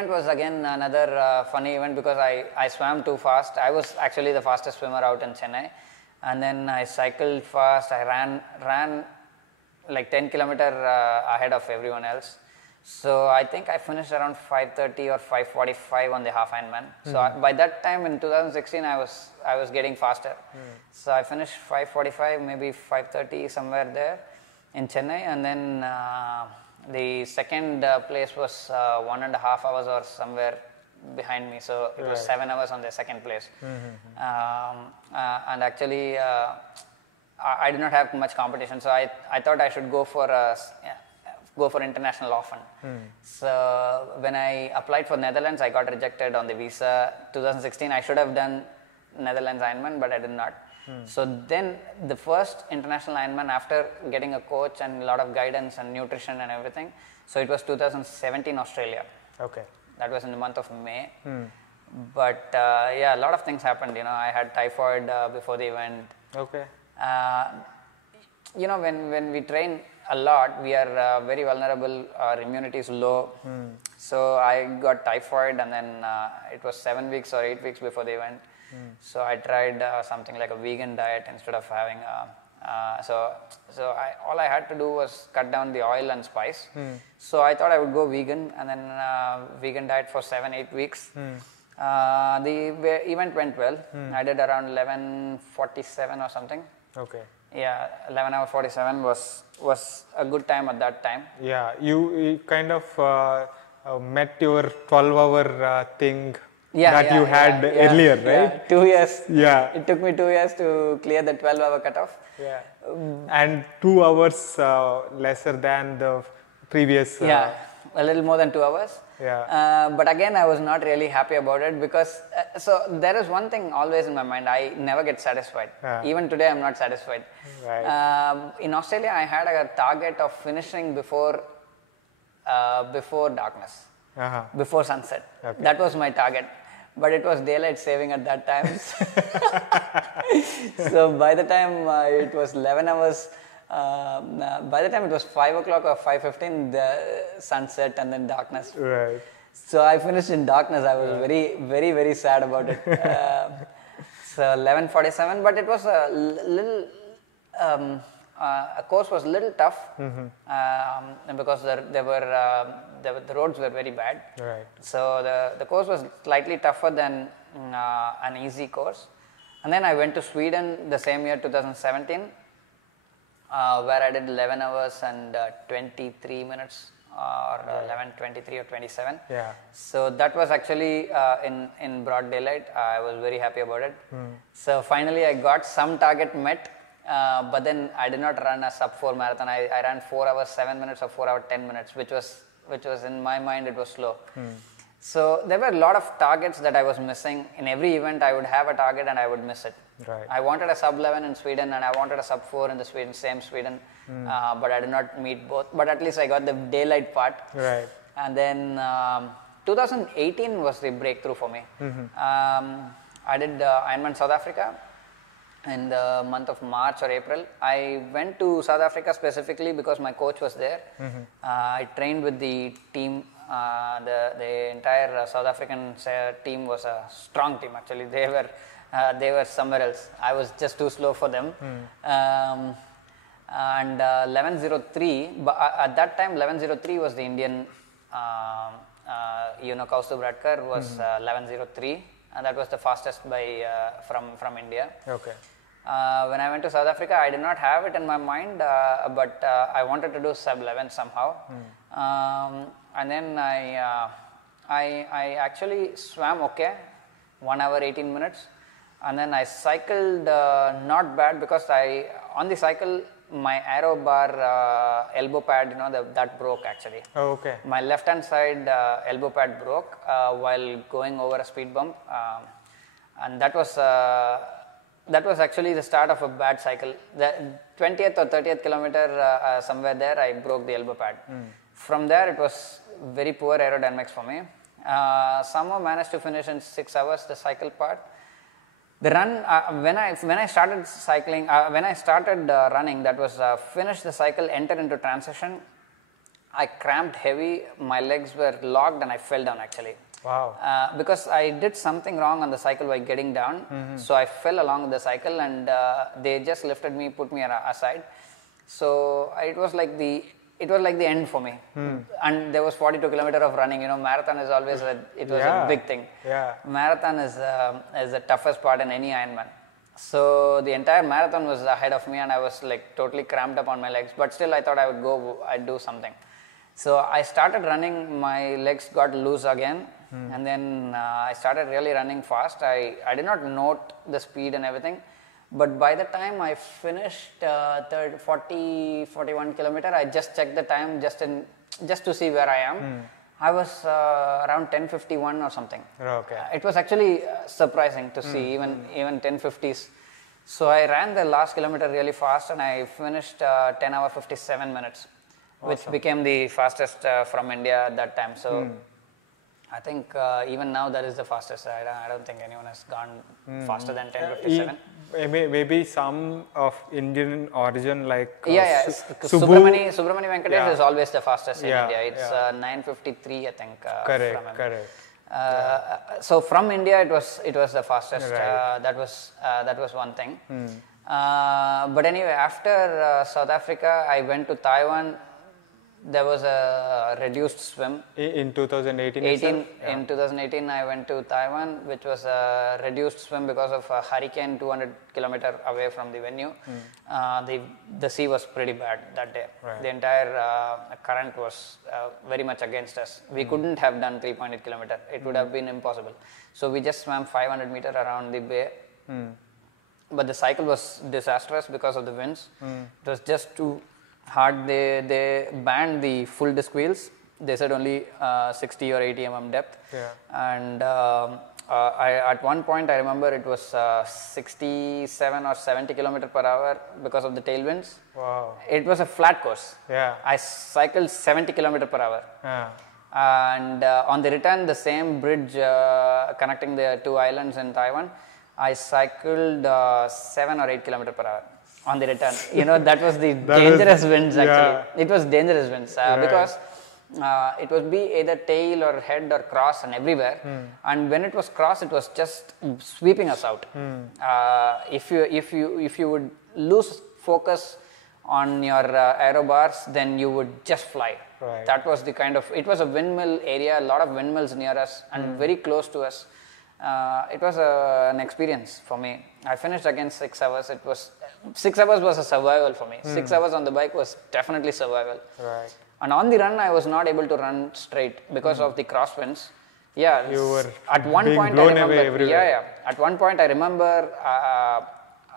was again another funny event because I swam too fast. I was actually the fastest swimmer out in Chennai, and then I cycled fast. I ran like 10 kilometers ahead of everyone else. So I think I finished around 5:30 or 5:45 on the half-Ironman. So by that time in 2016, I was getting faster. So I finished 5:45, maybe 5:30 somewhere there in Chennai, and then the second place was 1.5 hours or somewhere behind me. So it was 7 hours on the second place. And actually, I did not have much competition, so I thought I should go for international often. So when I applied for Netherlands, I got rejected on the visa. 2016, I should have done Netherlands Ironman, but I did not. So then the first international Ironman after getting a coach and a lot of guidance and nutrition and everything. So it was 2017 Australia. That was in the month of May. But a lot of things happened. I had typhoid before the event. When we train a lot, we are very vulnerable. Our immunity is low. So I got typhoid, and then it was 7 weeks or 8 weeks before the event. So I tried something like a vegan diet instead of having all I had to do was cut down the oil and spice. So I thought I would go vegan, and then vegan diet for 7-8 weeks. The event went well. I did around 11:47 or something. 11 hour 47 was a good time at that time. You kind of met your 12-hour thing that you had earlier, right? 2 years. It took me 2 years to clear the 12-hour cutoff. And 2 hours lesser than the previous. A little more than 2 hours. But again, I was not really happy about it because, so there is one thing always in my mind, I never get satisfied. Even today, I'm not satisfied. In Australia, I had a target of finishing before darkness, before sunset. That was my target. But it was daylight saving at that time. So by the time it was 11 hours, by the time it was 5 o'clock or 5:15, the sunset and then darkness. Right. So I finished in darkness. I was very, very, very sad about it. So 11:47, but it was a little, a course was a little tough because the roads were very bad. Right. So the course was slightly tougher than an easy course. And then I went to Sweden the same year, 2017, where I did 11 hours and 23 minutes or 11:23 or 27. So that was actually in broad daylight. I was very happy about it. So finally I got some target met. But then I did not run a sub-4 marathon. I ran 4 hours 7 minutes or 4 hours 10 minutes, which was in my mind it was slow. So there were a lot of targets that I was missing. In every event I would have a target and I would miss it. Right. I wanted a sub-11 in Sweden and I wanted a sub-4 in the same Sweden, but I did not meet both. But at least I got the daylight part. Right. And then 2018 was the breakthrough for me. I did Ironman South Africa in the month of March or April. I went to South Africa specifically because my coach was there. I trained with the team. The entire South African team was a strong team actually. They were somewhere else. I was just too slow for them. And 11:03, but at that time 11:03 was the Indian, Kaustubh Radkar was 11:03. And that was the fastest by from India. Okay. When I went to South Africa, I did not have it in my mind, but I wanted to do sub-11 somehow. And then I actually swam 1 hour 18 minutes, and then I cycled not bad because on the cycle my aero bar elbow pad, that broke actually. Oh, okay. My left hand side elbow pad broke while going over a speed bump, and that was actually the start of a bad cycle. The 20th or 30th kilometer somewhere there I broke the elbow pad. From there it was very poor aerodynamics for me. Somehow managed to finish in 6 hours the cycle part. The run, when I started cycling, when I started running, that was finish the cycle, enter into transition. I cramped heavy, my legs were locked and I fell down actually. Wow. Because I did something wrong on the cycle by getting down. So I fell along the cycle and they just lifted me, put me aside. So it was like the end for me. And there was 42 kilometers of running. Marathon is always a big thing. Marathon is the toughest part in any Ironman. So the entire marathon was ahead of me and I was like totally cramped up on my legs. But still I thought I'd do something. So I started running, my legs got loose again. And then I started really running fast. I did not note the speed and everything. But by the time I finished 41 kilometer, I just checked the time just to see where I am. I was around 10:51 or something. Okay. It was actually surprising to see even 10:50s. So I ran the last kilometer really fast and I finished 10 hours 57 minutes, which became the fastest from India at that time. So I think even now that is the fastest. I don't think anyone has gone faster than 10:57. Maybe some of Indian origin like Subramani Venkatesh is always the fastest in India. It's 9:53 I think. Correct. So from India it was the fastest. Right. That was one thing. But anyway, after South Africa, I went to Taiwan. There was a reduced swim. In 2018? In 2018, I went to Taiwan, which was a reduced swim because of a hurricane 200 kilometers away from the venue. The sea was pretty bad that day. Right. The entire current was very much against us. We couldn't have done 3.8 kilometers. It would have been impossible. So we just swam 500 meters around the bay. But the cycle was disastrous because of the winds. It was just too hard. They banned the full disc wheels they said only 60 or 80 depth. Yeah. And at one point I remember it was 67 or 70 kilometer per hour because of the tailwinds. Wow. It was a flat course. Yeah. I cycled 70 kilometer per hour. Yeah. And on the return, the same bridge connecting the two islands in Taiwan, I cycled 7 or 8 kilometer per hour on the return. That was the dangerous winds actually. It was dangerous winds because it would be either tail or head or cross and everywhere. And when it was cross, it was just sweeping us out. If you would lose focus on your aero bars, then you would just fly. Right. That was the kind of, it was a windmill area, a lot of windmills near us and very close to us. It was an experience for me. I finished again 6 hours. 6 hours was a survival for me. 6 hours on the bike was definitely survival. Right. And on the run, I was not able to run straight because of the crosswinds. Yeah, You were at one being point blown I remember. away everywhere. Yeah. At one point I remember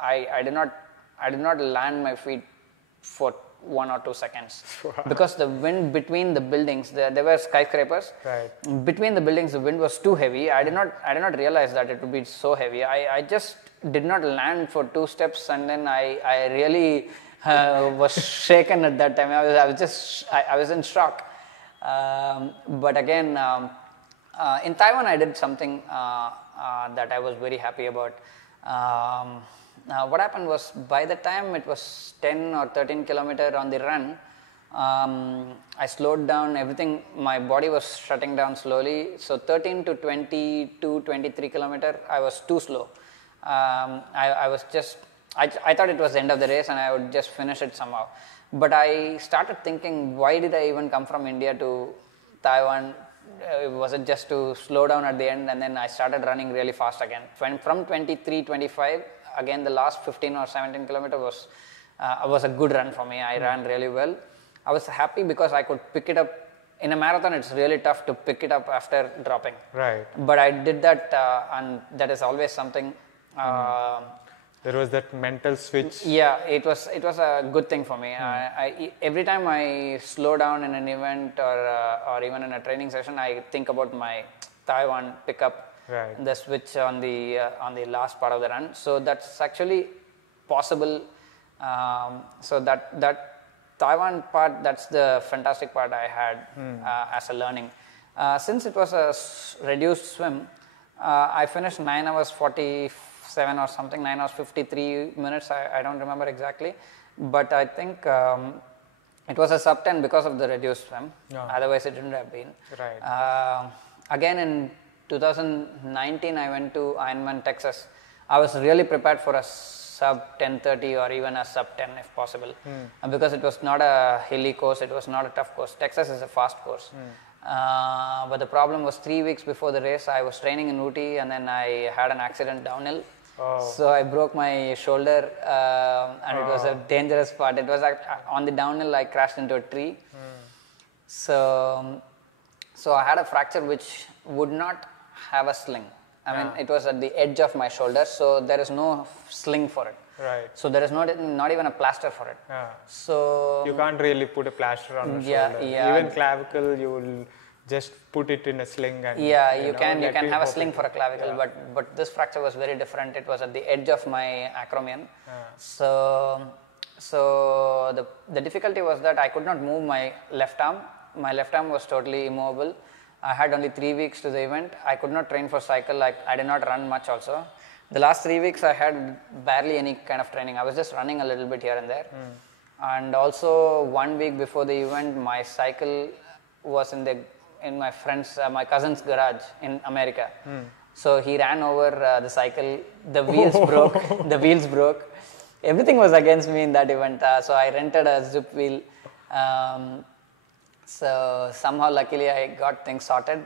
I did not land my feet for 1 or 2 seconds because the wind between the buildings, there were skyscrapers. Right. Between the buildings, the wind was too heavy. I did not realize that it would be so heavy. I just did not land for 2 steps, and then I really was shaken at that time. I was in shock. But again, in Taiwan, I did something that I was very happy about. What happened was, by the time it was 10 or 13 kilometer on the run, I slowed down everything. My body was shutting down slowly. So 13 to 22, 23 kilometer, I was too slow. I thought it was the end of the race and I would just finish it somehow. But I started thinking, why did I even come from India to Taiwan? Was it just to slow down at the end? And then I started running really fast again. From 23, 25, again the last 15 or 17 kilometer was a good run for me. I ran really well. I was happy because I could pick it up. In a marathon, it's really tough to pick it up after dropping. Right. But I did that, and that is always something. There was that mental switch. Yeah, it was a good thing for me. Every time I slow down in an event or even in a training session, I think about my Taiwan pickup. Right. The switch on the last part of the run. So that's actually possible. So that Taiwan part, that's the fantastic part I had as a learning. Since it was a reduced swim, I finished 9 hours 47 or something, 9 hours 53 minutes. I don't remember exactly, but I think it was a sub 10 because of the reduced swim. Yeah. Otherwise, it didn't have been. Right. Again in 2019, I went to Ironman Texas. I was really prepared for a sub 10:30 or even a sub 10 if possible, because it was not a hilly course, it was not a tough course. Texas is a fast course. But the problem was 3 weeks before the race, I was training in Ooty and then I had an accident downhill. Oh. So I broke my shoulder and it was a dangerous part. It was on the downhill, I crashed into a tree. So I had a fracture which would not have a sling. I mean, it was at the edge of my shoulder, so there is no sling for it. Right. So there is not even a plaster for it. Yeah. So You can't really put a plaster on the Yeah, shoulder. yeah. Even clavicle, you will just put it in a sling and you can let have a hope sling it- for a clavicle, yeah. but this fracture was very different. It was at the edge of my acromion. So the difficulty was that I could not move my left arm. My left arm was totally immobile. I had only 3 weeks to the event. I could not train for cycle. I did not run much also. The last 3 weeks I had barely any kind of training. I was just running a little bit here and there. And also 1 week before the event, my cycle was in my friend's, my cousin's garage in America. So he ran over the cycle. The wheels broke. The wheels broke. Everything was against me in that event. So I rented a zip wheel. So somehow luckily I got things sorted.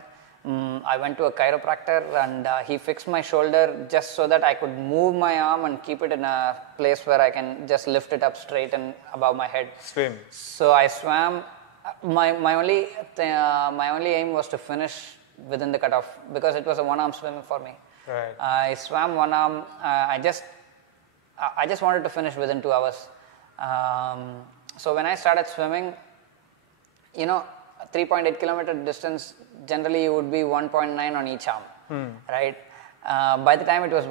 I went to a chiropractor and he fixed my shoulder just so that I could move my arm and keep it in a place where I can just lift it up straight and above my head. Swim. So I swam. My only aim was to finish within the cutoff because it was a one-arm swim for me. Right. I swam one arm. I just wanted to finish within 2 hours. So when I started swimming, 3.8 kilometer distance, generally you would be 1.9 on each arm, right? By the time it was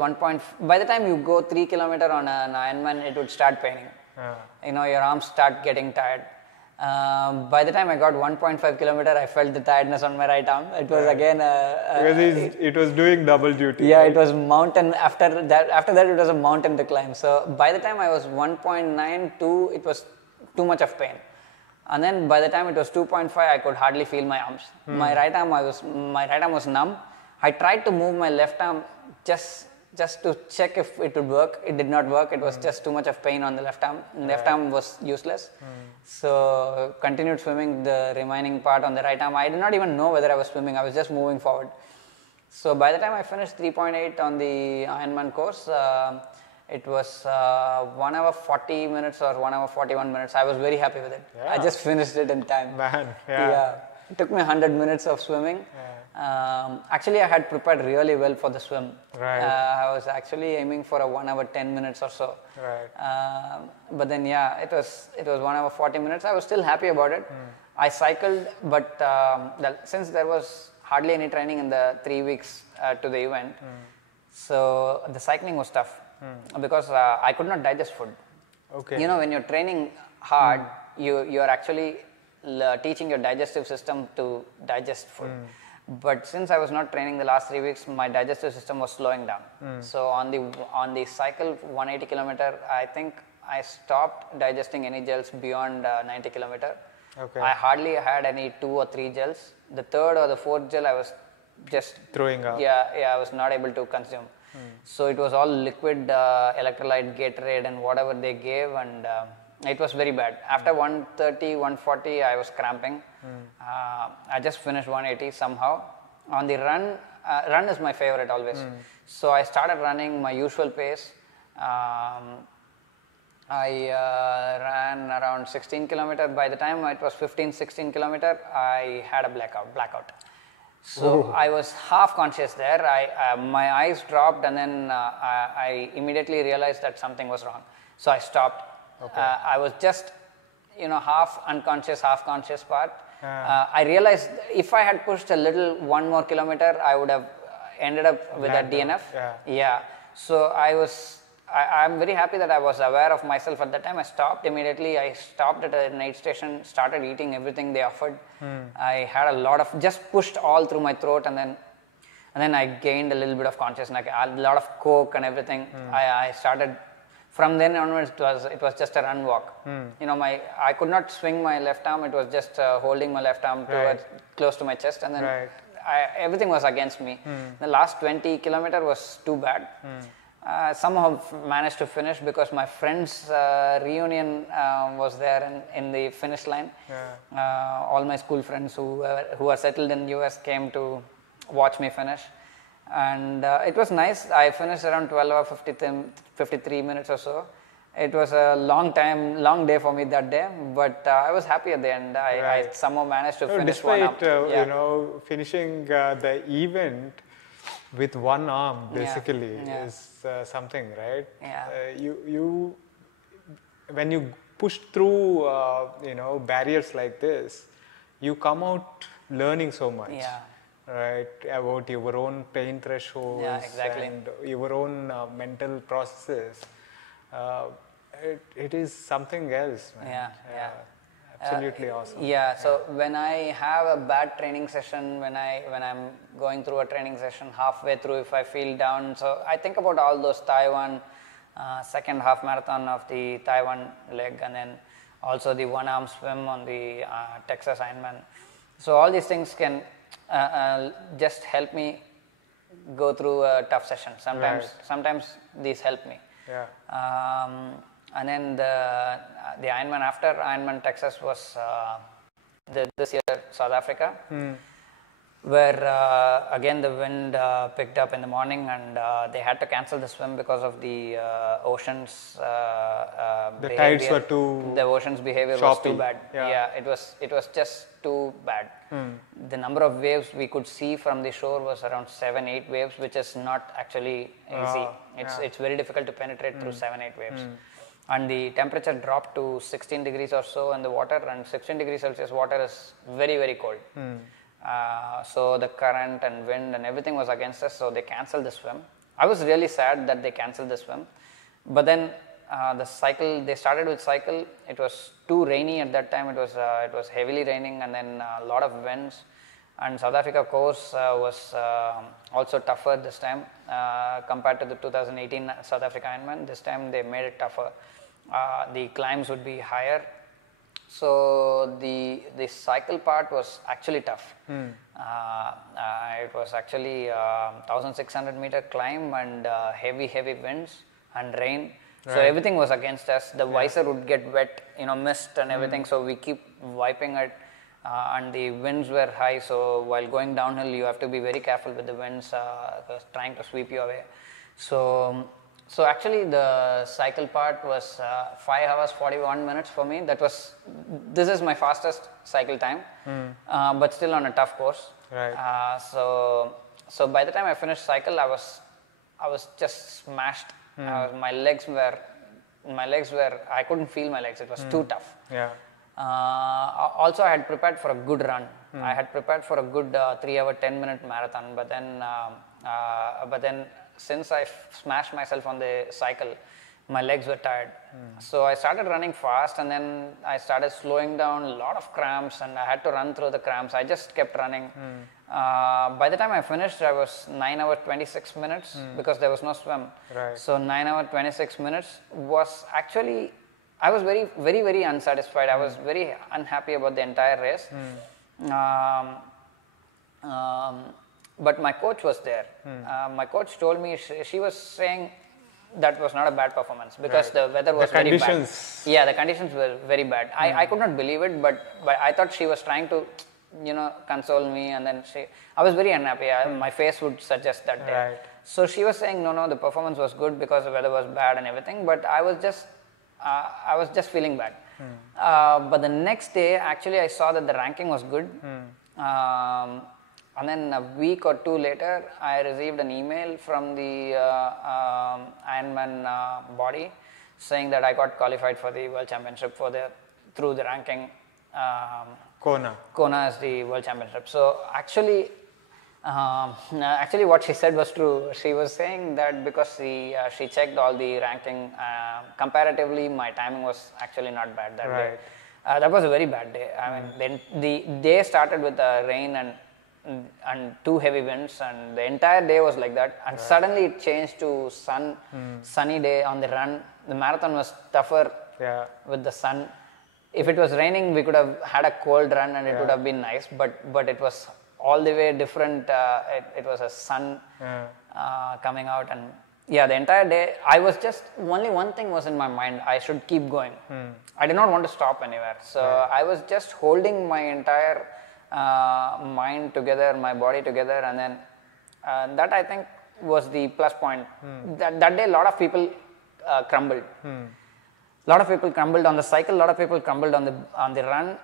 by the time you go 3 kilometer on an Ironman, it would start paining. Your arms start getting tired. By the time I got 1.5 kilometer, I felt the tiredness on my right arm. It was again because it was doing double duty. Yeah, right? It was mountain. After that, it was a mountain to climb. So by the time I was 1.92, it was too much of pain. And then by the time it was 2.5, I could hardly feel my arms. My right arm was numb. I tried to move my left arm just to check if it would work. It did not work. It was just too much of pain on the left arm. Left arm was useless. So continued swimming the remaining part on the right arm. I did not even know whether I was swimming. I was just moving forward. So by the time I finished 3.8 on the Ironman course, it was 1 hour 40 minutes or 1 hour 41 minutes. I was very happy with it. Yeah. I just finished it in time. Man, yeah. It took me 100 minutes of swimming. Actually, I had prepared really well for the swim. Right. I was actually aiming for a 1 hour 10 minutes or so. Right. But then, it was 1 hour 40 minutes. I was still happy about it. I cycled, but since there was hardly any training in the 3 weeks to the event, so the cycling was tough because I could not digest food. Okay. When you're training hard, you are actually teaching your digestive system to digest food. But since I was not training the last 3 weeks, my digestive system was slowing down. So on the cycle 180 kilometer, I think I stopped digesting any gels beyond 90 kilometer. Okay. I hardly had any 2 or 3 gels. The third or the fourth gel I was just throwing up. Yeah, I was not able to consume. So it was all liquid electrolyte, Gatorade and whatever they gave, and it was very bad. After 130, 140, I was cramping. I just finished 180 somehow. On the run is my favorite always. So I started running my usual pace. I ran around 16 kilometer. By the time it was 15, 16 kilometer, I had a blackout. So I was half conscious there. My eyes dropped, and then I immediately realized that something was wrong. So I stopped. Okay. I was just, half unconscious, half conscious part. I realized if I had pushed a little 1 more kilometer, I would have ended up with a DNF. Yeah. So I'm very happy that I was aware of myself at that time. I stopped immediately. I stopped at a night station, started eating everything they offered. I had a lot of, just pushed all through my throat, and then I gained a little bit of consciousness, like a lot of coke and everything. I started. From then onwards, it was just a run walk. I could not swing my left arm. It was just holding my left arm close to my chest, and then everything was against me. The last 20 kilometer was too bad. Somehow managed to finish because my friend's reunion was there in the finish line. All my school friends who are settled in US came to watch me finish. And it was nice. I finished around 12 hours 53 minutes or so. It was a long day for me that day, but I was happy at the end. I somehow managed to finish despite, one up. Finishing the event with one arm basically is something, right? You when you push through barriers like this, you come out learning so much. Right, about your own pain thresholds and your own mental processes. It is something else, man. Absolutely awesome. So when I have a bad training session, when I'm going through a training session, halfway through if I feel down, so I think about all those Taiwan second half marathon of the Taiwan leg, and then also the one arm swim on the Texas Ironman. So all these things can just help me go through a tough session. Sometimes these help me. And then the Ironman after Ironman Texas was this year South Africa, where again the wind picked up in the morning, and they had to cancel the swim because of the ocean's the behavior. Tides were too the ocean's behavior choppy. was too bad. It was just too bad. The number of waves we could see from the shore was around 7-8 waves, which is not actually easy. It's very difficult to penetrate through 7-8 waves. and the temperature dropped to 16 degrees or so in the water, and 16 degrees Celsius water is very, very cold. So the current and wind and everything was against us, so they cancelled the swim. I was really sad that they cancelled the swim, but then the cycle, they started with cycle. It was too rainy at that time. It was heavily raining, and then a lot of winds. And South Africa course was also tougher this time compared to the 2018 South Africa Ironman. This time they made it tougher. The climbs would be higher. So the cycle part was actually tough. It was actually 1,600 meter climb and heavy winds and rain. So everything was against us. The visor would get wet, mist and everything. So we keep wiping it. And the winds were high, so while going downhill you have to be very careful with the winds trying to sweep you away. So actually the cycle part was 5 hours 41 minutes for me. This is my fastest cycle time, but still on a tough course. So by the time I finished cycle, I was just smashed. My legs were I couldn't feel my legs. It was too tough. Also, I had prepared for a good run. I had prepared for a good 3 hour 10 minute marathon, but then since I smashed myself on the cycle, my legs were tired. So I started running fast, and then I started slowing down, a lot of cramps, and I had to run through the cramps. I just kept running. By the time I finished, I was 9 hours 26 minutes because there was no swim. So 9 hours 26 minutes was actually, I was very, very, very unsatisfied. I was very unhappy about the entire race. But my coach was there. My coach told me, she was saying that was not a bad performance because the weather was very bad. Yeah, the conditions were very bad. I could not believe it, but I thought she was trying to, console me, and then I was very unhappy. My face would suggest that day. So she was saying, no, the performance was good because the weather was bad and everything, but I was just feeling bad. But the next day, actually, I saw that the ranking was good. And then a week or two later, I received an email from the Ironman body saying that I got qualified for the World Championship through the ranking. Kona is the World Championship. So actually, what she said was true. She was saying that because she checked all the ranking, comparatively my timing was actually not bad that day. That was a very bad day. I mean, the day started with rain and too heavy winds, and the entire day was like that. And suddenly it changed to sunny day on the run. The marathon was tougher with the sun. If it was raining, we could have had a cold run and it would have been nice. But it was all the way different. It was a sun coming out, and the entire day I was just, only one thing was in my mind: I should keep going. I did not want to stop anywhere. So I was just holding my entire mind together, my body together, and then that I think was the plus point. That day, a lot of people crumbled. A lot of people crumbled on the cycle. A lot of people crumbled on the run.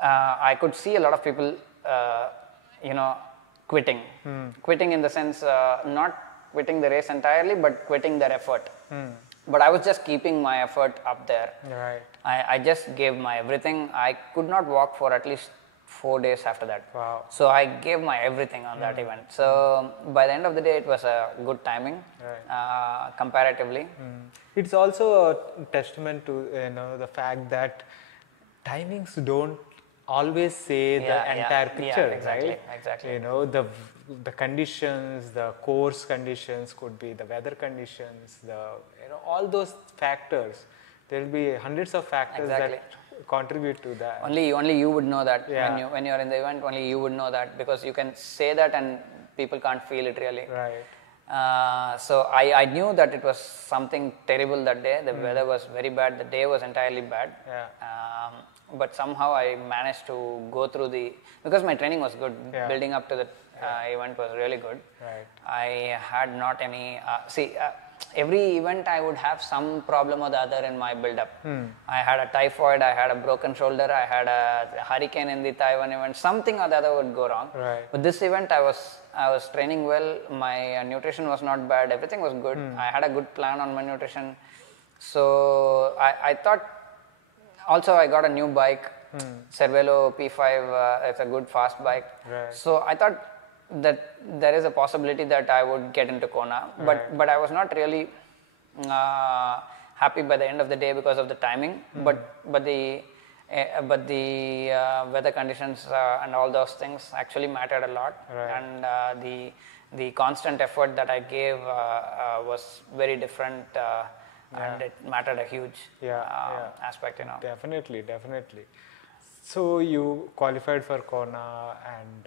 I could see a lot of people, quitting. Quitting in the sense, not quitting the race entirely, but quitting their effort. But I was just keeping my effort up there. I just gave my everything. I could not walk for at least 4 days after that. So I gave my everything on that event. So by the end of the day, it was a good timing, comparatively. It's also a testament to the fact that timings don't always say the entire picture, exactly. The conditions, the course conditions, could be the weather conditions, all those factors. There will be hundreds of factors that contribute to that. Only you would know that. When you're in the event, only you would know that, because you can say that and people can't feel it really. So I knew that it was something terrible that day. The weather was very bad. The day was entirely bad. But somehow I managed to go through because my training was good. Building up to the event was really good. I had not any, every event I would have some problem or the other in my build-up. I had a typhoid, I had a broken shoulder, I had a hurricane in the Taiwan event. Something or the other would go wrong. But this event I was training well. My nutrition was not bad. Everything was good. I had a good plan on my nutrition. So I thought, also I got a new bike, Cervelo P5, it's a good fast bike. Right. So I thought that there is a possibility that I would get into Kona, but I was not really happy by the end of the day because of the timing, but the weather conditions and all those things actually mattered a lot, and the constant effort that I gave was very different, and it mattered a huge aspect, you know. Definitely. So you qualified for Kona, and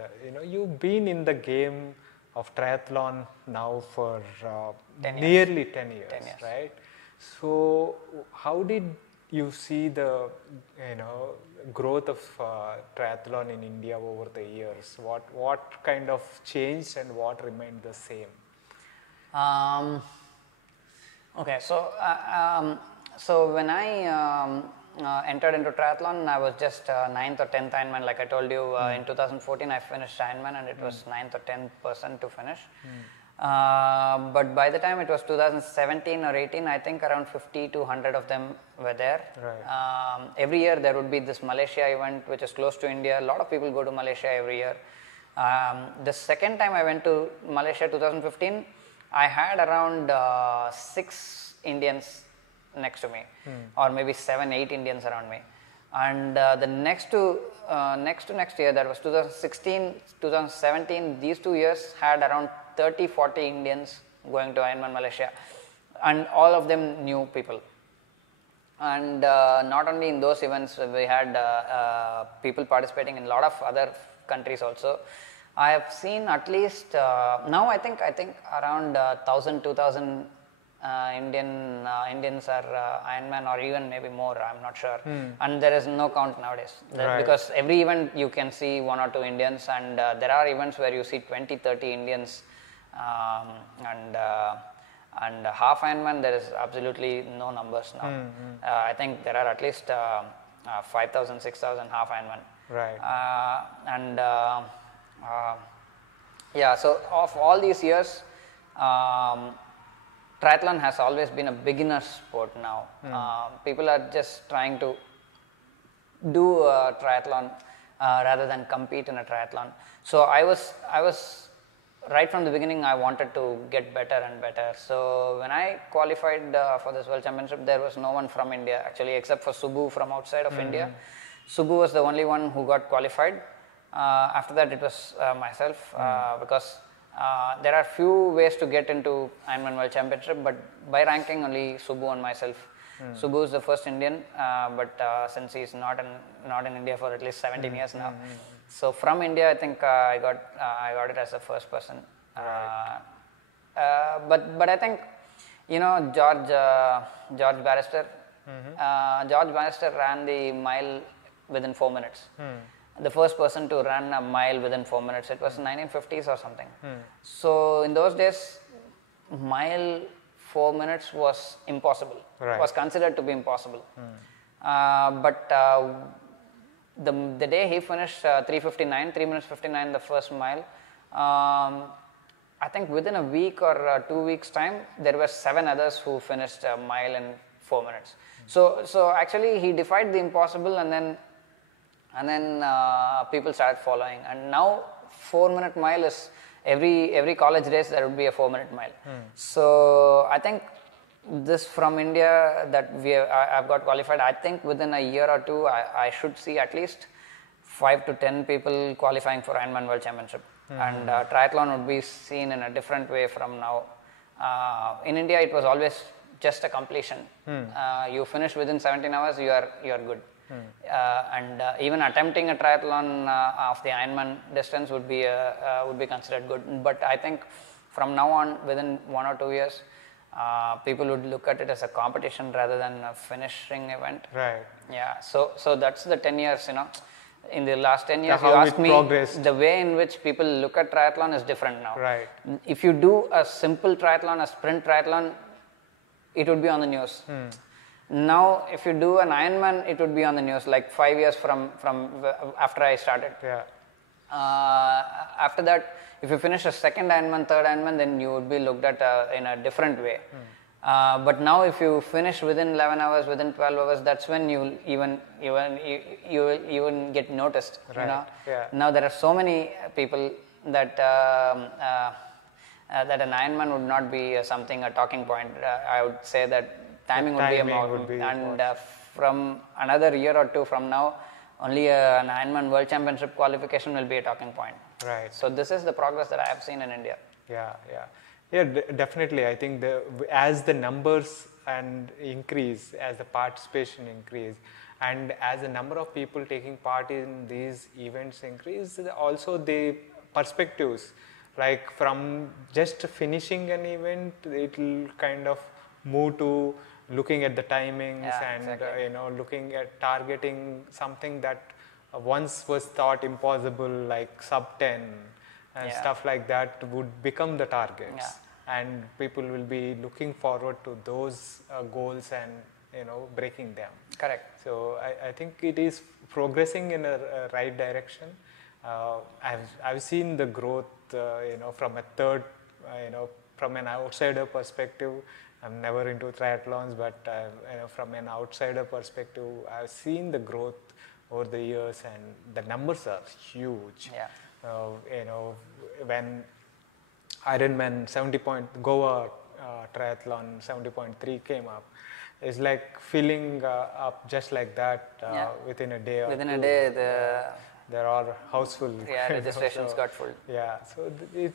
you've been in the game of triathlon now for nearly 10 years, right? So how did you see the growth of triathlon in India over the years? What kind of changed and what remained the same? Okay, so when I entered into triathlon, I was just 9th or 10th Ironman, like I told you. In 2014, I finished Ironman, and it was 9th or 10th person to finish. But by the time it was 2017 or 18, I think around 50 to 100 of them were there. Right. Every year there would be this Malaysia event, which is close to India. A lot of people go to Malaysia every year. The second time I went to Malaysia, 2015, I had around 6 Indians next to me, or maybe 7, 8 Indians around me. And the next year, that was 2016, 2017, these 2 years had around 30, 40 Indians going to Ironman Malaysia, and all of them new people. And not only in those events, we had people participating in a lot of other countries also. I have seen at least now I think around 1,000, 2,000 Indians are Ironman, or even maybe more, I'm not sure. And there is no count nowadays, because every event you can see 1 or 2 Indians, and there are events where you see 20, 30 Indians, and half Ironman there is absolutely no numbers now. I think there are at least 5,000, 6,000 half Ironman. Right. So of all these years, triathlon has always been a beginner sport now. People are just trying to do a triathlon rather than compete in a triathlon. So I was right from the beginning, I wanted to get better and better. So when I qualified for this World Championship, there was no one from India actually, except for Subbu from outside of India. Subbu was the only one who got qualified. After that, it was myself, because there are few ways to get into Ironman World Championship, but by ranking only Subbu and myself. Subbu is the first Indian, but since he's not in India for at least 17 years now, so from India, I think I got it as the first person. But I think George Barrister, George Barrister ran the mile within 4 minutes. The first person to run a mile within 4 minutes. It was 1950s or something. So in those days, mile 4 minutes was impossible. Was considered to be impossible. But the day he finished 3:59, 3 minutes 59, the first mile, I think within a week or 2 weeks time, there were 7 others who finished a mile in 4 minutes. So actually he defied the impossible, and then people started following, and now 4-minute mile is every college race there would be a 4-minute mile. So I think this from India that I've got qualified, I think within a year or two I should see at least 5 to 10 people qualifying for Ironman World Championship, and triathlon would be seen in a different way from now. In India it was always just a completion. You finish within 17 hours, you are good. And even attempting a triathlon of the Ironman distance would be considered good. But I think from now on, within 1 or 2 years, people would look at it as a competition rather than a finishing event. Right. Yeah. So that's the 10 years. In the last 10 years, you how asked it me, progressed. the way in which people look at triathlon is different now. Right. If you do a simple triathlon, a sprint triathlon, it would be on the news. Now, if you do an Ironman, it would be on the news, like 5 years from after I started. Yeah. After that, if you finish a second Ironman, third Ironman, then you would be looked at in a different way. But now if you finish within 11 hours, within 12 hours, that's when you will even get noticed. Right. You know? Yeah. Now there are so many people that that an Ironman would not be a talking point. I would say that timing would be a more, and from another year or two from now, only an Ironman World Championship qualification will be a talking point. Right. So this is the progress that I have seen in India. Yeah, definitely. I think as the numbers and increase, as the participation increase, and as the number of people taking part in these events increase, also the perspectives, like from just finishing an event, it will kind of move to looking at the timings and exactly. Looking at targeting something that once was thought impossible, like sub 10 and stuff like that would become the targets, and people will be looking forward to those goals and breaking them. Correct. So I think it is progressing in a right direction. I've seen the growth from a third from an outsider perspective. I'm never into triathlons, but from an outsider perspective, I've seen the growth over the years, and the numbers are huge. Yeah. When Ironman Goa Triathlon 70.3 came up, it's like filling up just like that within a day. Within a day, there are houseful. Yeah, registrations got full. Yeah, so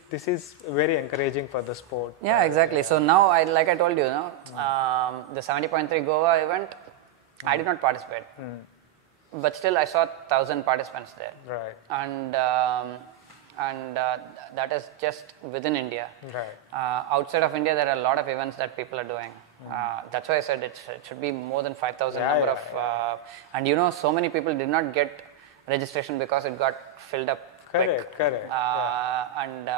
this is very encouraging for the sport. Yeah, exactly. So now, like I told you, the 70.3 Goa event, I did not participate. But still, I saw 1,000 participants there. Right. And that is just within India. Right. Outside of India, there are a lot of events that people are doing. That's why I said it should be more than 5,000 number of. And so many people did not get registration because it got filled up quick. Correct. And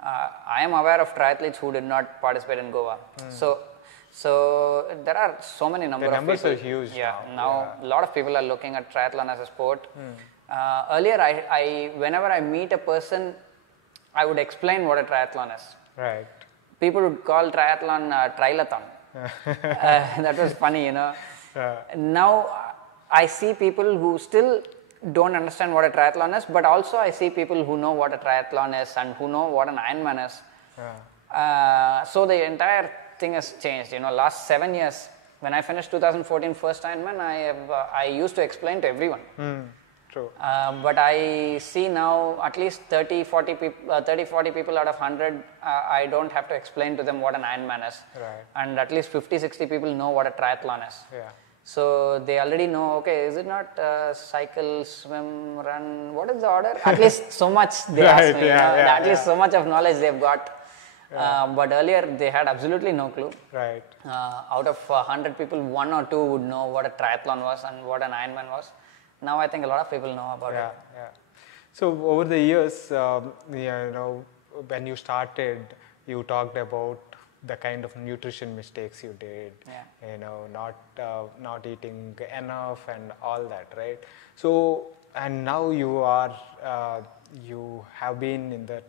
I am aware of triathletes who did not participate in Goa. So there are so many numbers of people. The numbers are huge. Now a lot of people are looking at triathlon as a sport. Earlier, whenever I meet a person, I would explain what a triathlon is. Right. People would call triathlon triathlon. That was funny, Now I see people who still don't understand what a triathlon is, but also I see people who know what a triathlon is and who know what an Ironman is. So the entire thing has changed. Last 7 years, when I finished 2014 first Ironman, I used to explain to everyone. True. But I see now at least 30-40 people out of 100, I don't have to explain to them what an Ironman is. Right. And at least 50-60 people know what a triathlon is. Yeah. So they already know, okay, is it not cycle, swim, run? What is the order? At least so much they ask me. At least so much of knowledge they've got. But earlier they had absolutely no clue. Right. Out of 100 people, 1 or 2 would know what a triathlon was and what an Ironman was. Now I think a lot of people know about it. Yeah. So over the years, when you started, you talked about the kind of nutrition mistakes you did. Not eating enough and all that, right? So, and now you have been in the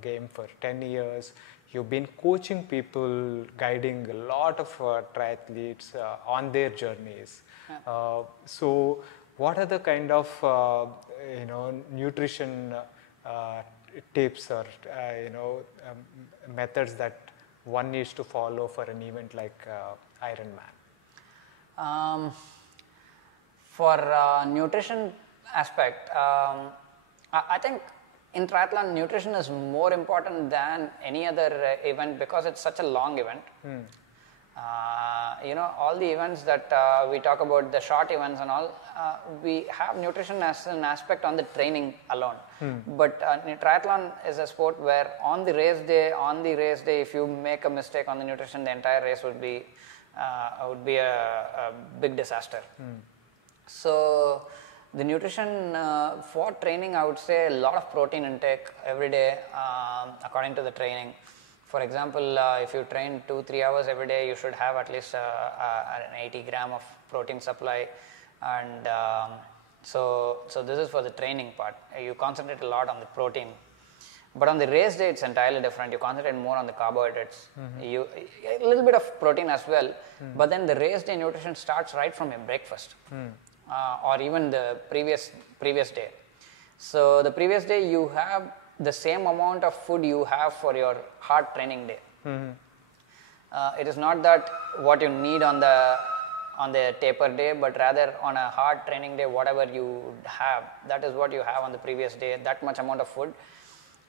game for 10 years. You've been coaching people, guiding a lot of triathletes on their journeys. So what are the kind of nutrition tips or methods that one needs to follow for an event like Ironman? For nutrition aspect, I think in triathlon, nutrition is more important than any other event because it's such a long event. All the events that we talk about, the short events and all, we have nutrition as an aspect on the training alone. But triathlon is a sport where on the race day, if you make a mistake on the nutrition, the entire race would be a big disaster. So the nutrition for training, I would say a lot of protein intake every day according to the training. For example, if you train 2-3 hours every day, you should have at least an 80 gram of protein supply. And so this is for the training part. You concentrate a lot on the protein. But on the race day, it's entirely different. You concentrate more on the carbohydrates. You a little bit of protein as well. But then the race day nutrition starts right from your breakfast, or even the previous day. So the previous day you have the same amount of food you have for your hard training day. It is not that what you need on the taper day, but rather on a hard training day, whatever you have, that is what you have on the previous day, that much amount of food.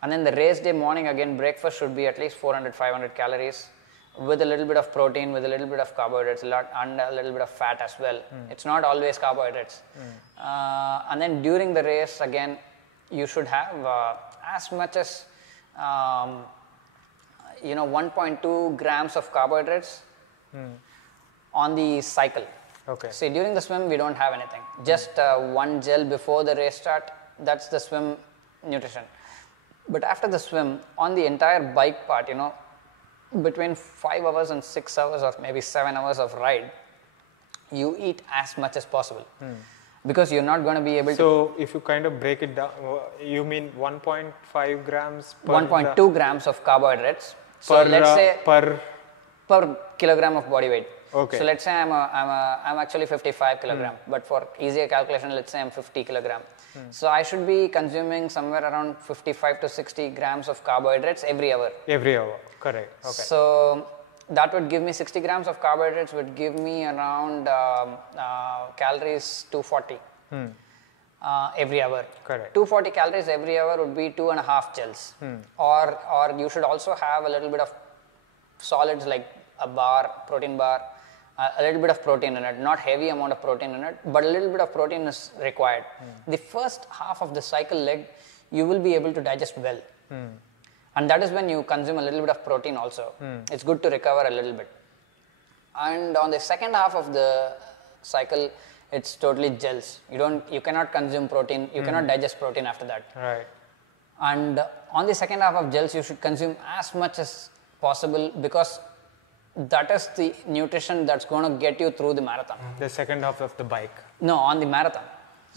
And then the race day morning, again, breakfast should be at least 400-500 calories with a little bit of protein, with a little bit of carbohydrates, and a little bit of fat as well. It's not always carbohydrates. And then during the race, again, you should have as much as 1.2 grams of carbohydrates on the cycle. Okay. See, during the swim, we don't have anything. Just one gel before the race start, that's the swim nutrition. But after the swim, on the entire bike part, between 5 hours and 6 hours or maybe 7 hours of ride, you eat as much as possible. Because you're not going to be able to... So, if you kind of break it down, you mean 1.5 grams per... 1.2 grams of carbohydrates. So, let's say... Per kilogram of body weight. Okay. So, let's say I'm actually 55 kilogram, but for easier calculation, let's say I'm 50 kilogram. So, I should be consuming somewhere around 55 to 60 grams of carbohydrates every hour. Every hour, correct. Okay. So, that would give me 60 grams of carbohydrates, would give me around calories 240 every hour. Correct. 240 calories every hour would be 2.5 gels. Or you should also have a little bit of solids like a bar, protein bar, a little bit of protein in it, not heavy amount of protein in it, but a little bit of protein is required. The first half of the cycle leg, you will be able to digest well. And that is when you consume a little bit of protein also. It's good to recover a little bit. And on the second half of the cycle, it's totally gels. You cannot consume protein, you cannot digest protein after that. Right. And on the second half of gels, you should consume as much as possible, because that is the nutrition that's going to get you through the marathon. The second half of the bike. No, on the marathon.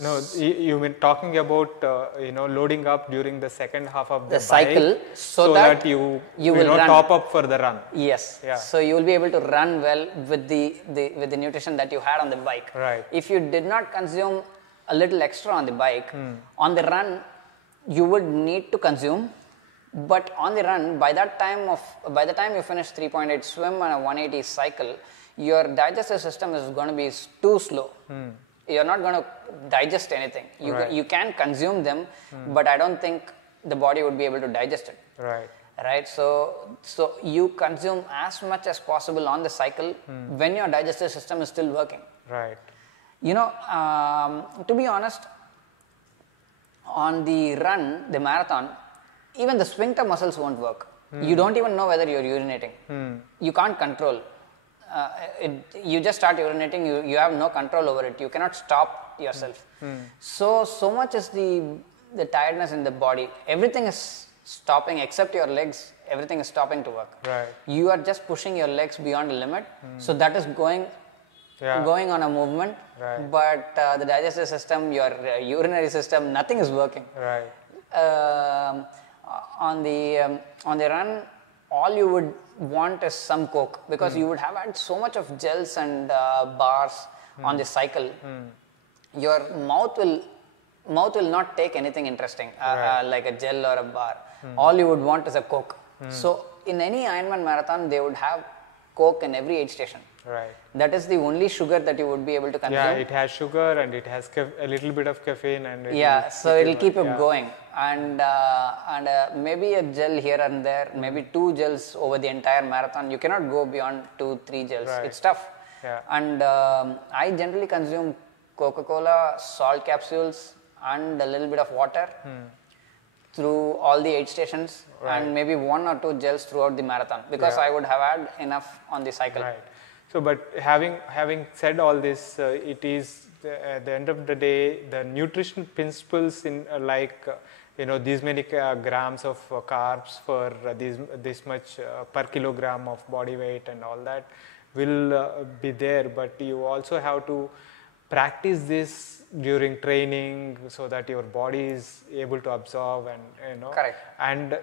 No, you mean talking about loading up during the second half of the cycle, bike, so that you will run. top up for the run. Yes. Yeah. So you will be able to run well with the nutrition that you had on the bike. Right. If you did not consume a little extra on the bike, on the run, you would need to consume. But on the run, by the time you finish 3.8 swim and a 180 cycle, your digestive system is going to be too slow. You're not going to digest anything. You can consume them, but I don't think the body would be able to digest it. Right. So you consume as much as possible on the cycle when your digestive system is still working. Right. To be honest, on the run, the marathon, even the sphincter muscles won't work. You don't even know whether you're urinating. You can't control. You just start urinating, you have no control over it. You cannot stop yourself. So much is the tiredness in the body. Everything is stopping except your legs. Everything is stopping to work. Right. You are just pushing your legs beyond the limit. So that is going on a movement. Right. But the digestive system, your urinary system, nothing is working. Right. On the run, all you would want is some Coke, because you would have had so much of gels and bars on the cycle. Your mouth will not take anything interesting, like a gel or a bar. All you would want is a Coke. So in any Ironman marathon, they would have Coke in every aid station. Right. That is the only sugar that you would be able to consume. Yeah, it has sugar and it has a little bit of caffeine, and so it'll keep you going. And maybe a gel here and there, maybe 2 gels over the entire marathon. You cannot go beyond 2-3 gels. Right. It's tough. Yeah. And I generally consume Coca-Cola, salt capsules, and a little bit of water through all the aid stations, and maybe 1 or 2 gels throughout the marathon, because I would have had enough on the cycle. Right. So, but having said all this, it is at the end of the day, the nutrition principles in these many grams of carbs for this much per kilogram of body weight and all that will be there, but you also have to practice this during training so that your body is able to absorb and Correct. and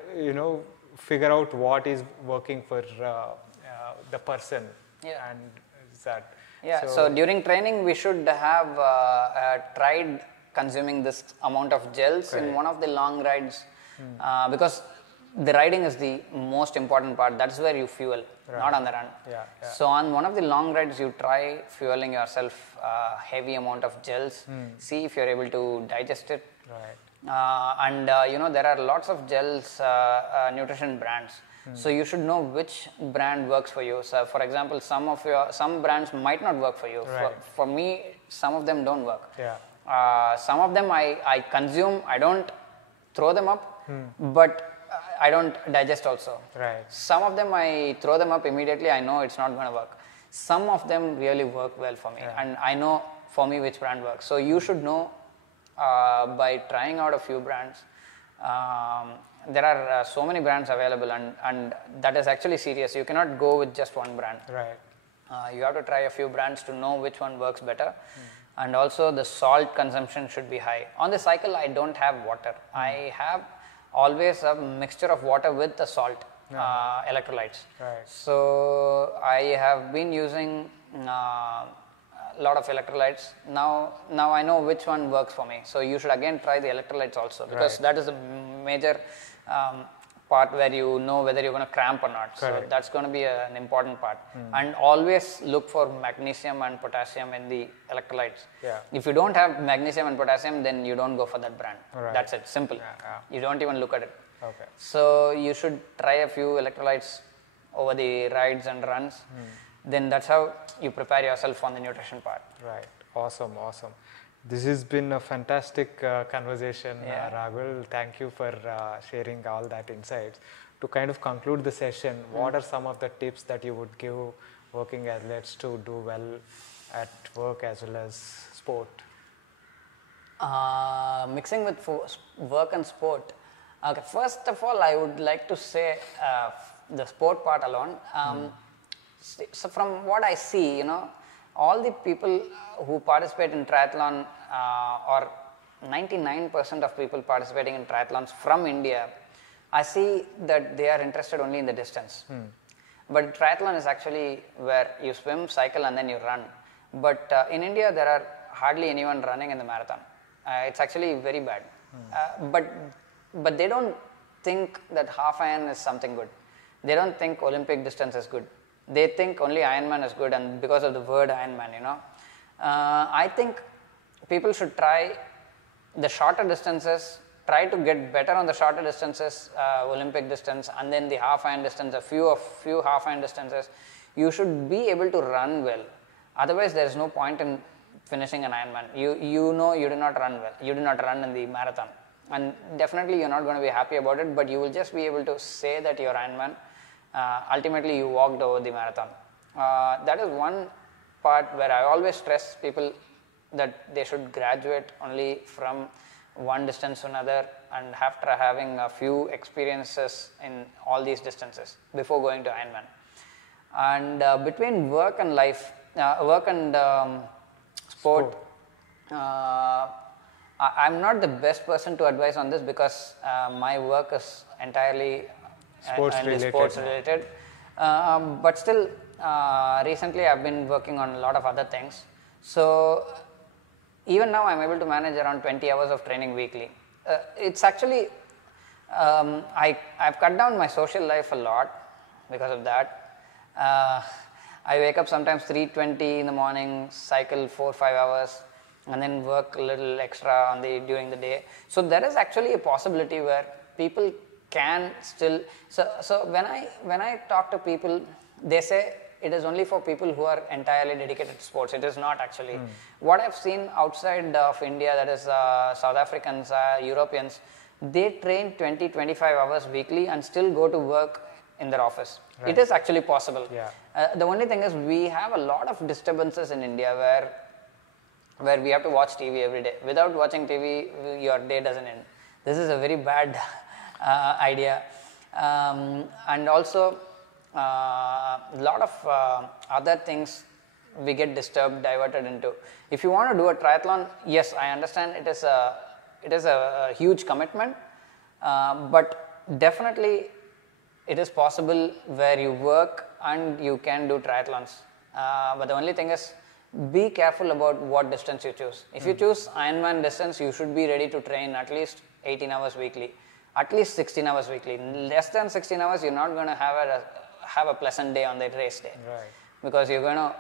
figure out what is working for the person. Yeah. And that. Yeah, so during training we should have tried consuming this amount of gels in one of the long rides, because the riding is the most important part. That's where you fuel, not on the run. Yeah. So on one of the long rides you try fueling yourself heavy amount of gels, see if you're able to digest it. Right. And there are lots of gels, nutrition brands. So you should know which brand works for you. So for example, some brands might not work for you. Right. For me, some of them don't work. Yeah. Some of them I consume, I don't throw them up, but I don't digest also. Right. Some of them I throw them up immediately, I know it's not going to work. Some of them really work well for me, and I know for me which brand works. So you should know by trying out a few brands. There are so many brands available, and that is actually serious. You cannot go with just one brand. Right. You have to try a few brands to know which one works better. And also the salt consumption should be high. On the cycle I don't have water. I have always a mixture of water with the salt, electrolytes. Right. So I have been using a lot of electrolytes. Now I know which one works for me. So you should again try the electrolytes also, because that is a major part where you know whether you're going to cramp or not. Correct. So that's going to be an important part. And always look for magnesium and potassium in the electrolytes. Yeah. If you don't have magnesium and potassium, then you don't go for that brand. Right. That's it, simple. You don't even look at it. Okay. So you should try a few electrolytes over the rides and runs. Then that's how you prepare yourself on the nutrition part. Right. Awesome. This has been a fantastic conversation, Raghul. Thank you for sharing all that insights. To kind of conclude the session, what are some of the tips that you would give working athletes to do well at work as well as sport? Mixing with work and sport. Okay, first of all, I would like to say the sport part alone. So from what I see, all the people who participate in triathlon, or 99% of people participating in triathlons from India, I see that they are interested only in the distance. But triathlon is actually where you swim, cycle and then you run. But in India there are hardly anyone running in the marathon. It's actually very bad. But they don't think that half iron is something good. They don't think Olympic distance is good. They think only Ironman is good, and because of the word Ironman, I think people should try the shorter distances, try to get better on the shorter distances, Olympic distance, and then the half iron distance, a few half iron distances. You should be able to run well. Otherwise, there is no point in finishing an Ironman. You do not run well. You do not run in the marathon, and definitely you're not going to be happy about it. But you will just be able to say that you're Ironman. Ultimately, you walked over the marathon. That is one part where I always stress people that they should graduate only from one distance to another, and after having a few experiences in all these distances before going to Ironman. And between work and life, work and sport, I'm not the best person to advise on this, because my work is entirely sports related. But still, recently I've been working on a lot of other things. So even now I'm able to manage around 20 hours of training weekly. It's actually, I've cut down my social life a lot because of that. I wake up sometimes 3:20 in the morning, cycle 4-5 hours, and then work a little extra during the day. So there is actually a possibility where people can still. So when I talk to people, they say it is only for people who are entirely dedicated to sports. It is not actually. What I've seen outside of India, that is South Africans, Europeans, they train 20-25 hours weekly and still go to work in their office. Right. It is actually possible. The only thing is we have a lot of disturbances in India where we have to watch TV every day. Without watching TV, your day doesn't end. This is a very bad idea. And also a lot of other things we get disturbed, diverted into. If you want to do a triathlon, yes, I understand it is a huge commitment, but definitely it is possible where you work and you can do triathlons. But the only thing is, be careful about what distance you choose. If you choose Ironman distance, you should be ready to train at least 18 hours weekly, at least 16 hours weekly. Less than 16 hours, you're not going to have a pleasant day on the race day. Right. Because you're going to,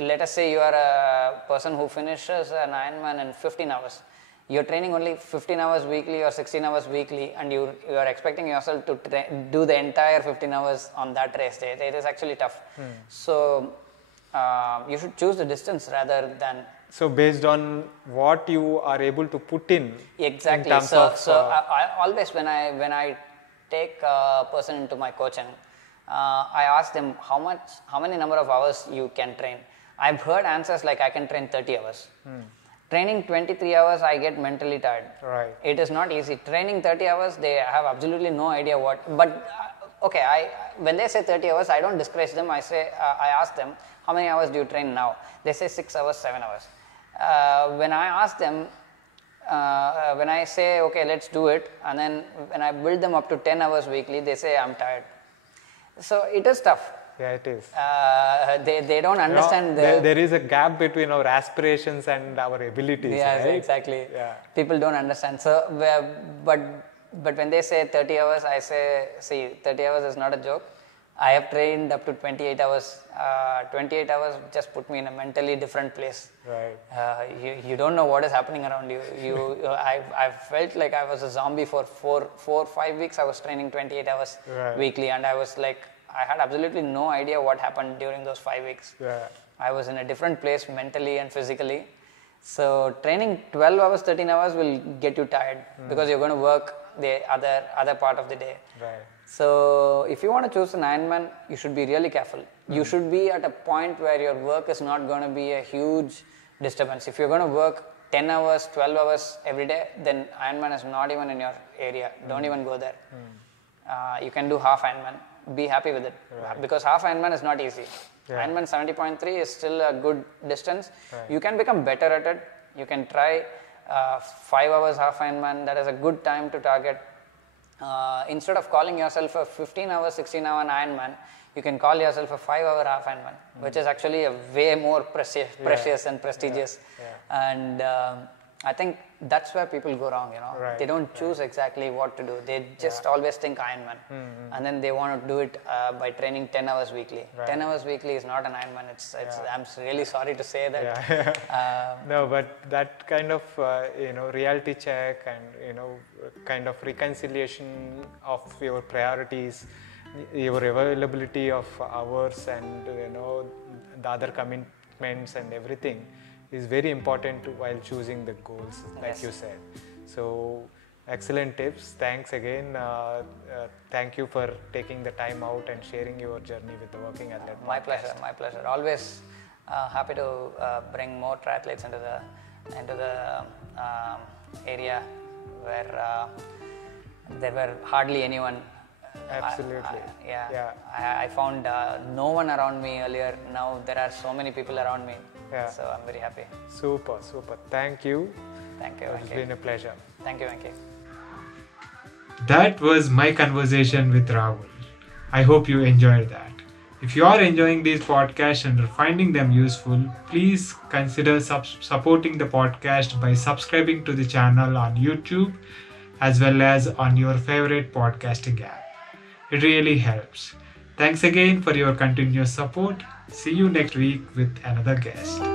let us say you are a person who finishes an Ironman in 15 hours. You're training only 15 hours weekly or 16 hours weekly, and you are expecting yourself to do the entire 15 hours on that race day. It is actually tough. So you should choose the distance rather than. So based on what you are able to put in. Exactly. In terms of, I always when I take a person into my coaching, I ask them how many number of hours you can train. I've heard answers like I can train 30 hours. Training 23 hours, I get mentally tired. Right. It is not easy. Training 30 hours, they have absolutely no idea what. But okay, when they say 30 hours, I don't discourage them. I ask them, how many hours do you train now? They say 6 hours, 7 hours. When I ask them, when I say, okay, let's do it, and then when I build them up to 10 hours weekly, they say, I'm tired. So it is tough. Yeah, it is. They don't understand. There is a gap between our aspirations and our abilities. Yes, right? exactly. Yeah. People don't understand. So, but when they say 30 hours, I say, see, 30 hours is not a joke. I have trained up to 28 hours. 28 hours just put me in a mentally different place. Right. You don't know what is happening around you. I felt like I was a zombie for 4-5 weeks. I was training 28 hours weekly, and I was like, I had absolutely no idea what happened during those 5 weeks. Yeah. I was in a different place mentally and physically. So training 12 hours, 13 hours will get you tired because you're going to work the other part of the day. Right. So if you want to choose an Ironman, you should be really careful. You should be at a point where your work is not going to be a huge disturbance. If you're going to work 10 hours, 12 hours every day, then Ironman is not even in your area. Don't even go there. You can do half Ironman. Be happy with it. Right. Because half Ironman is not easy. Yeah. Ironman 70.3 is still a good distance. Right. You can become better at it. You can try 5 hours half Ironman. That is a good time to target. Instead of calling yourself a 15 hour, 16 hour Ironman, you can call yourself a 5 hour half Ironman, which is actually a way more precious and prestigious. And I think that's where people go wrong, Right. They don't choose exactly what to do. They just always think Ironman. And then they want to do it by training 10 hours weekly. Right. 10 hours weekly is not an Ironman. I'm really sorry to say that. Yeah. No, but that kind of reality check and kind of reconciliation of your priorities, your availability of hours, and the other commitments and everything is very important while choosing the goals, like you said. So excellent tips. Thanks again. Thank you for taking the time out and sharing your journey with the Working Athlete My podcast. pleasure. Always happy to bring more triathletes into the area where there were hardly anyone. Absolutely. I found no one around me earlier. Now there are so many people around me. Yeah. So I'm very happy. Super. Thank you. Thank you. It's been a pleasure. Thank you, Venki. That was my conversation with Raghul. I hope you enjoyed that. If you are enjoying these podcasts and are finding them useful, please consider supporting the podcast by subscribing to the channel on YouTube as well as on your favorite podcasting app. It really helps. Thanks again for your continuous support. See you next week with another guest.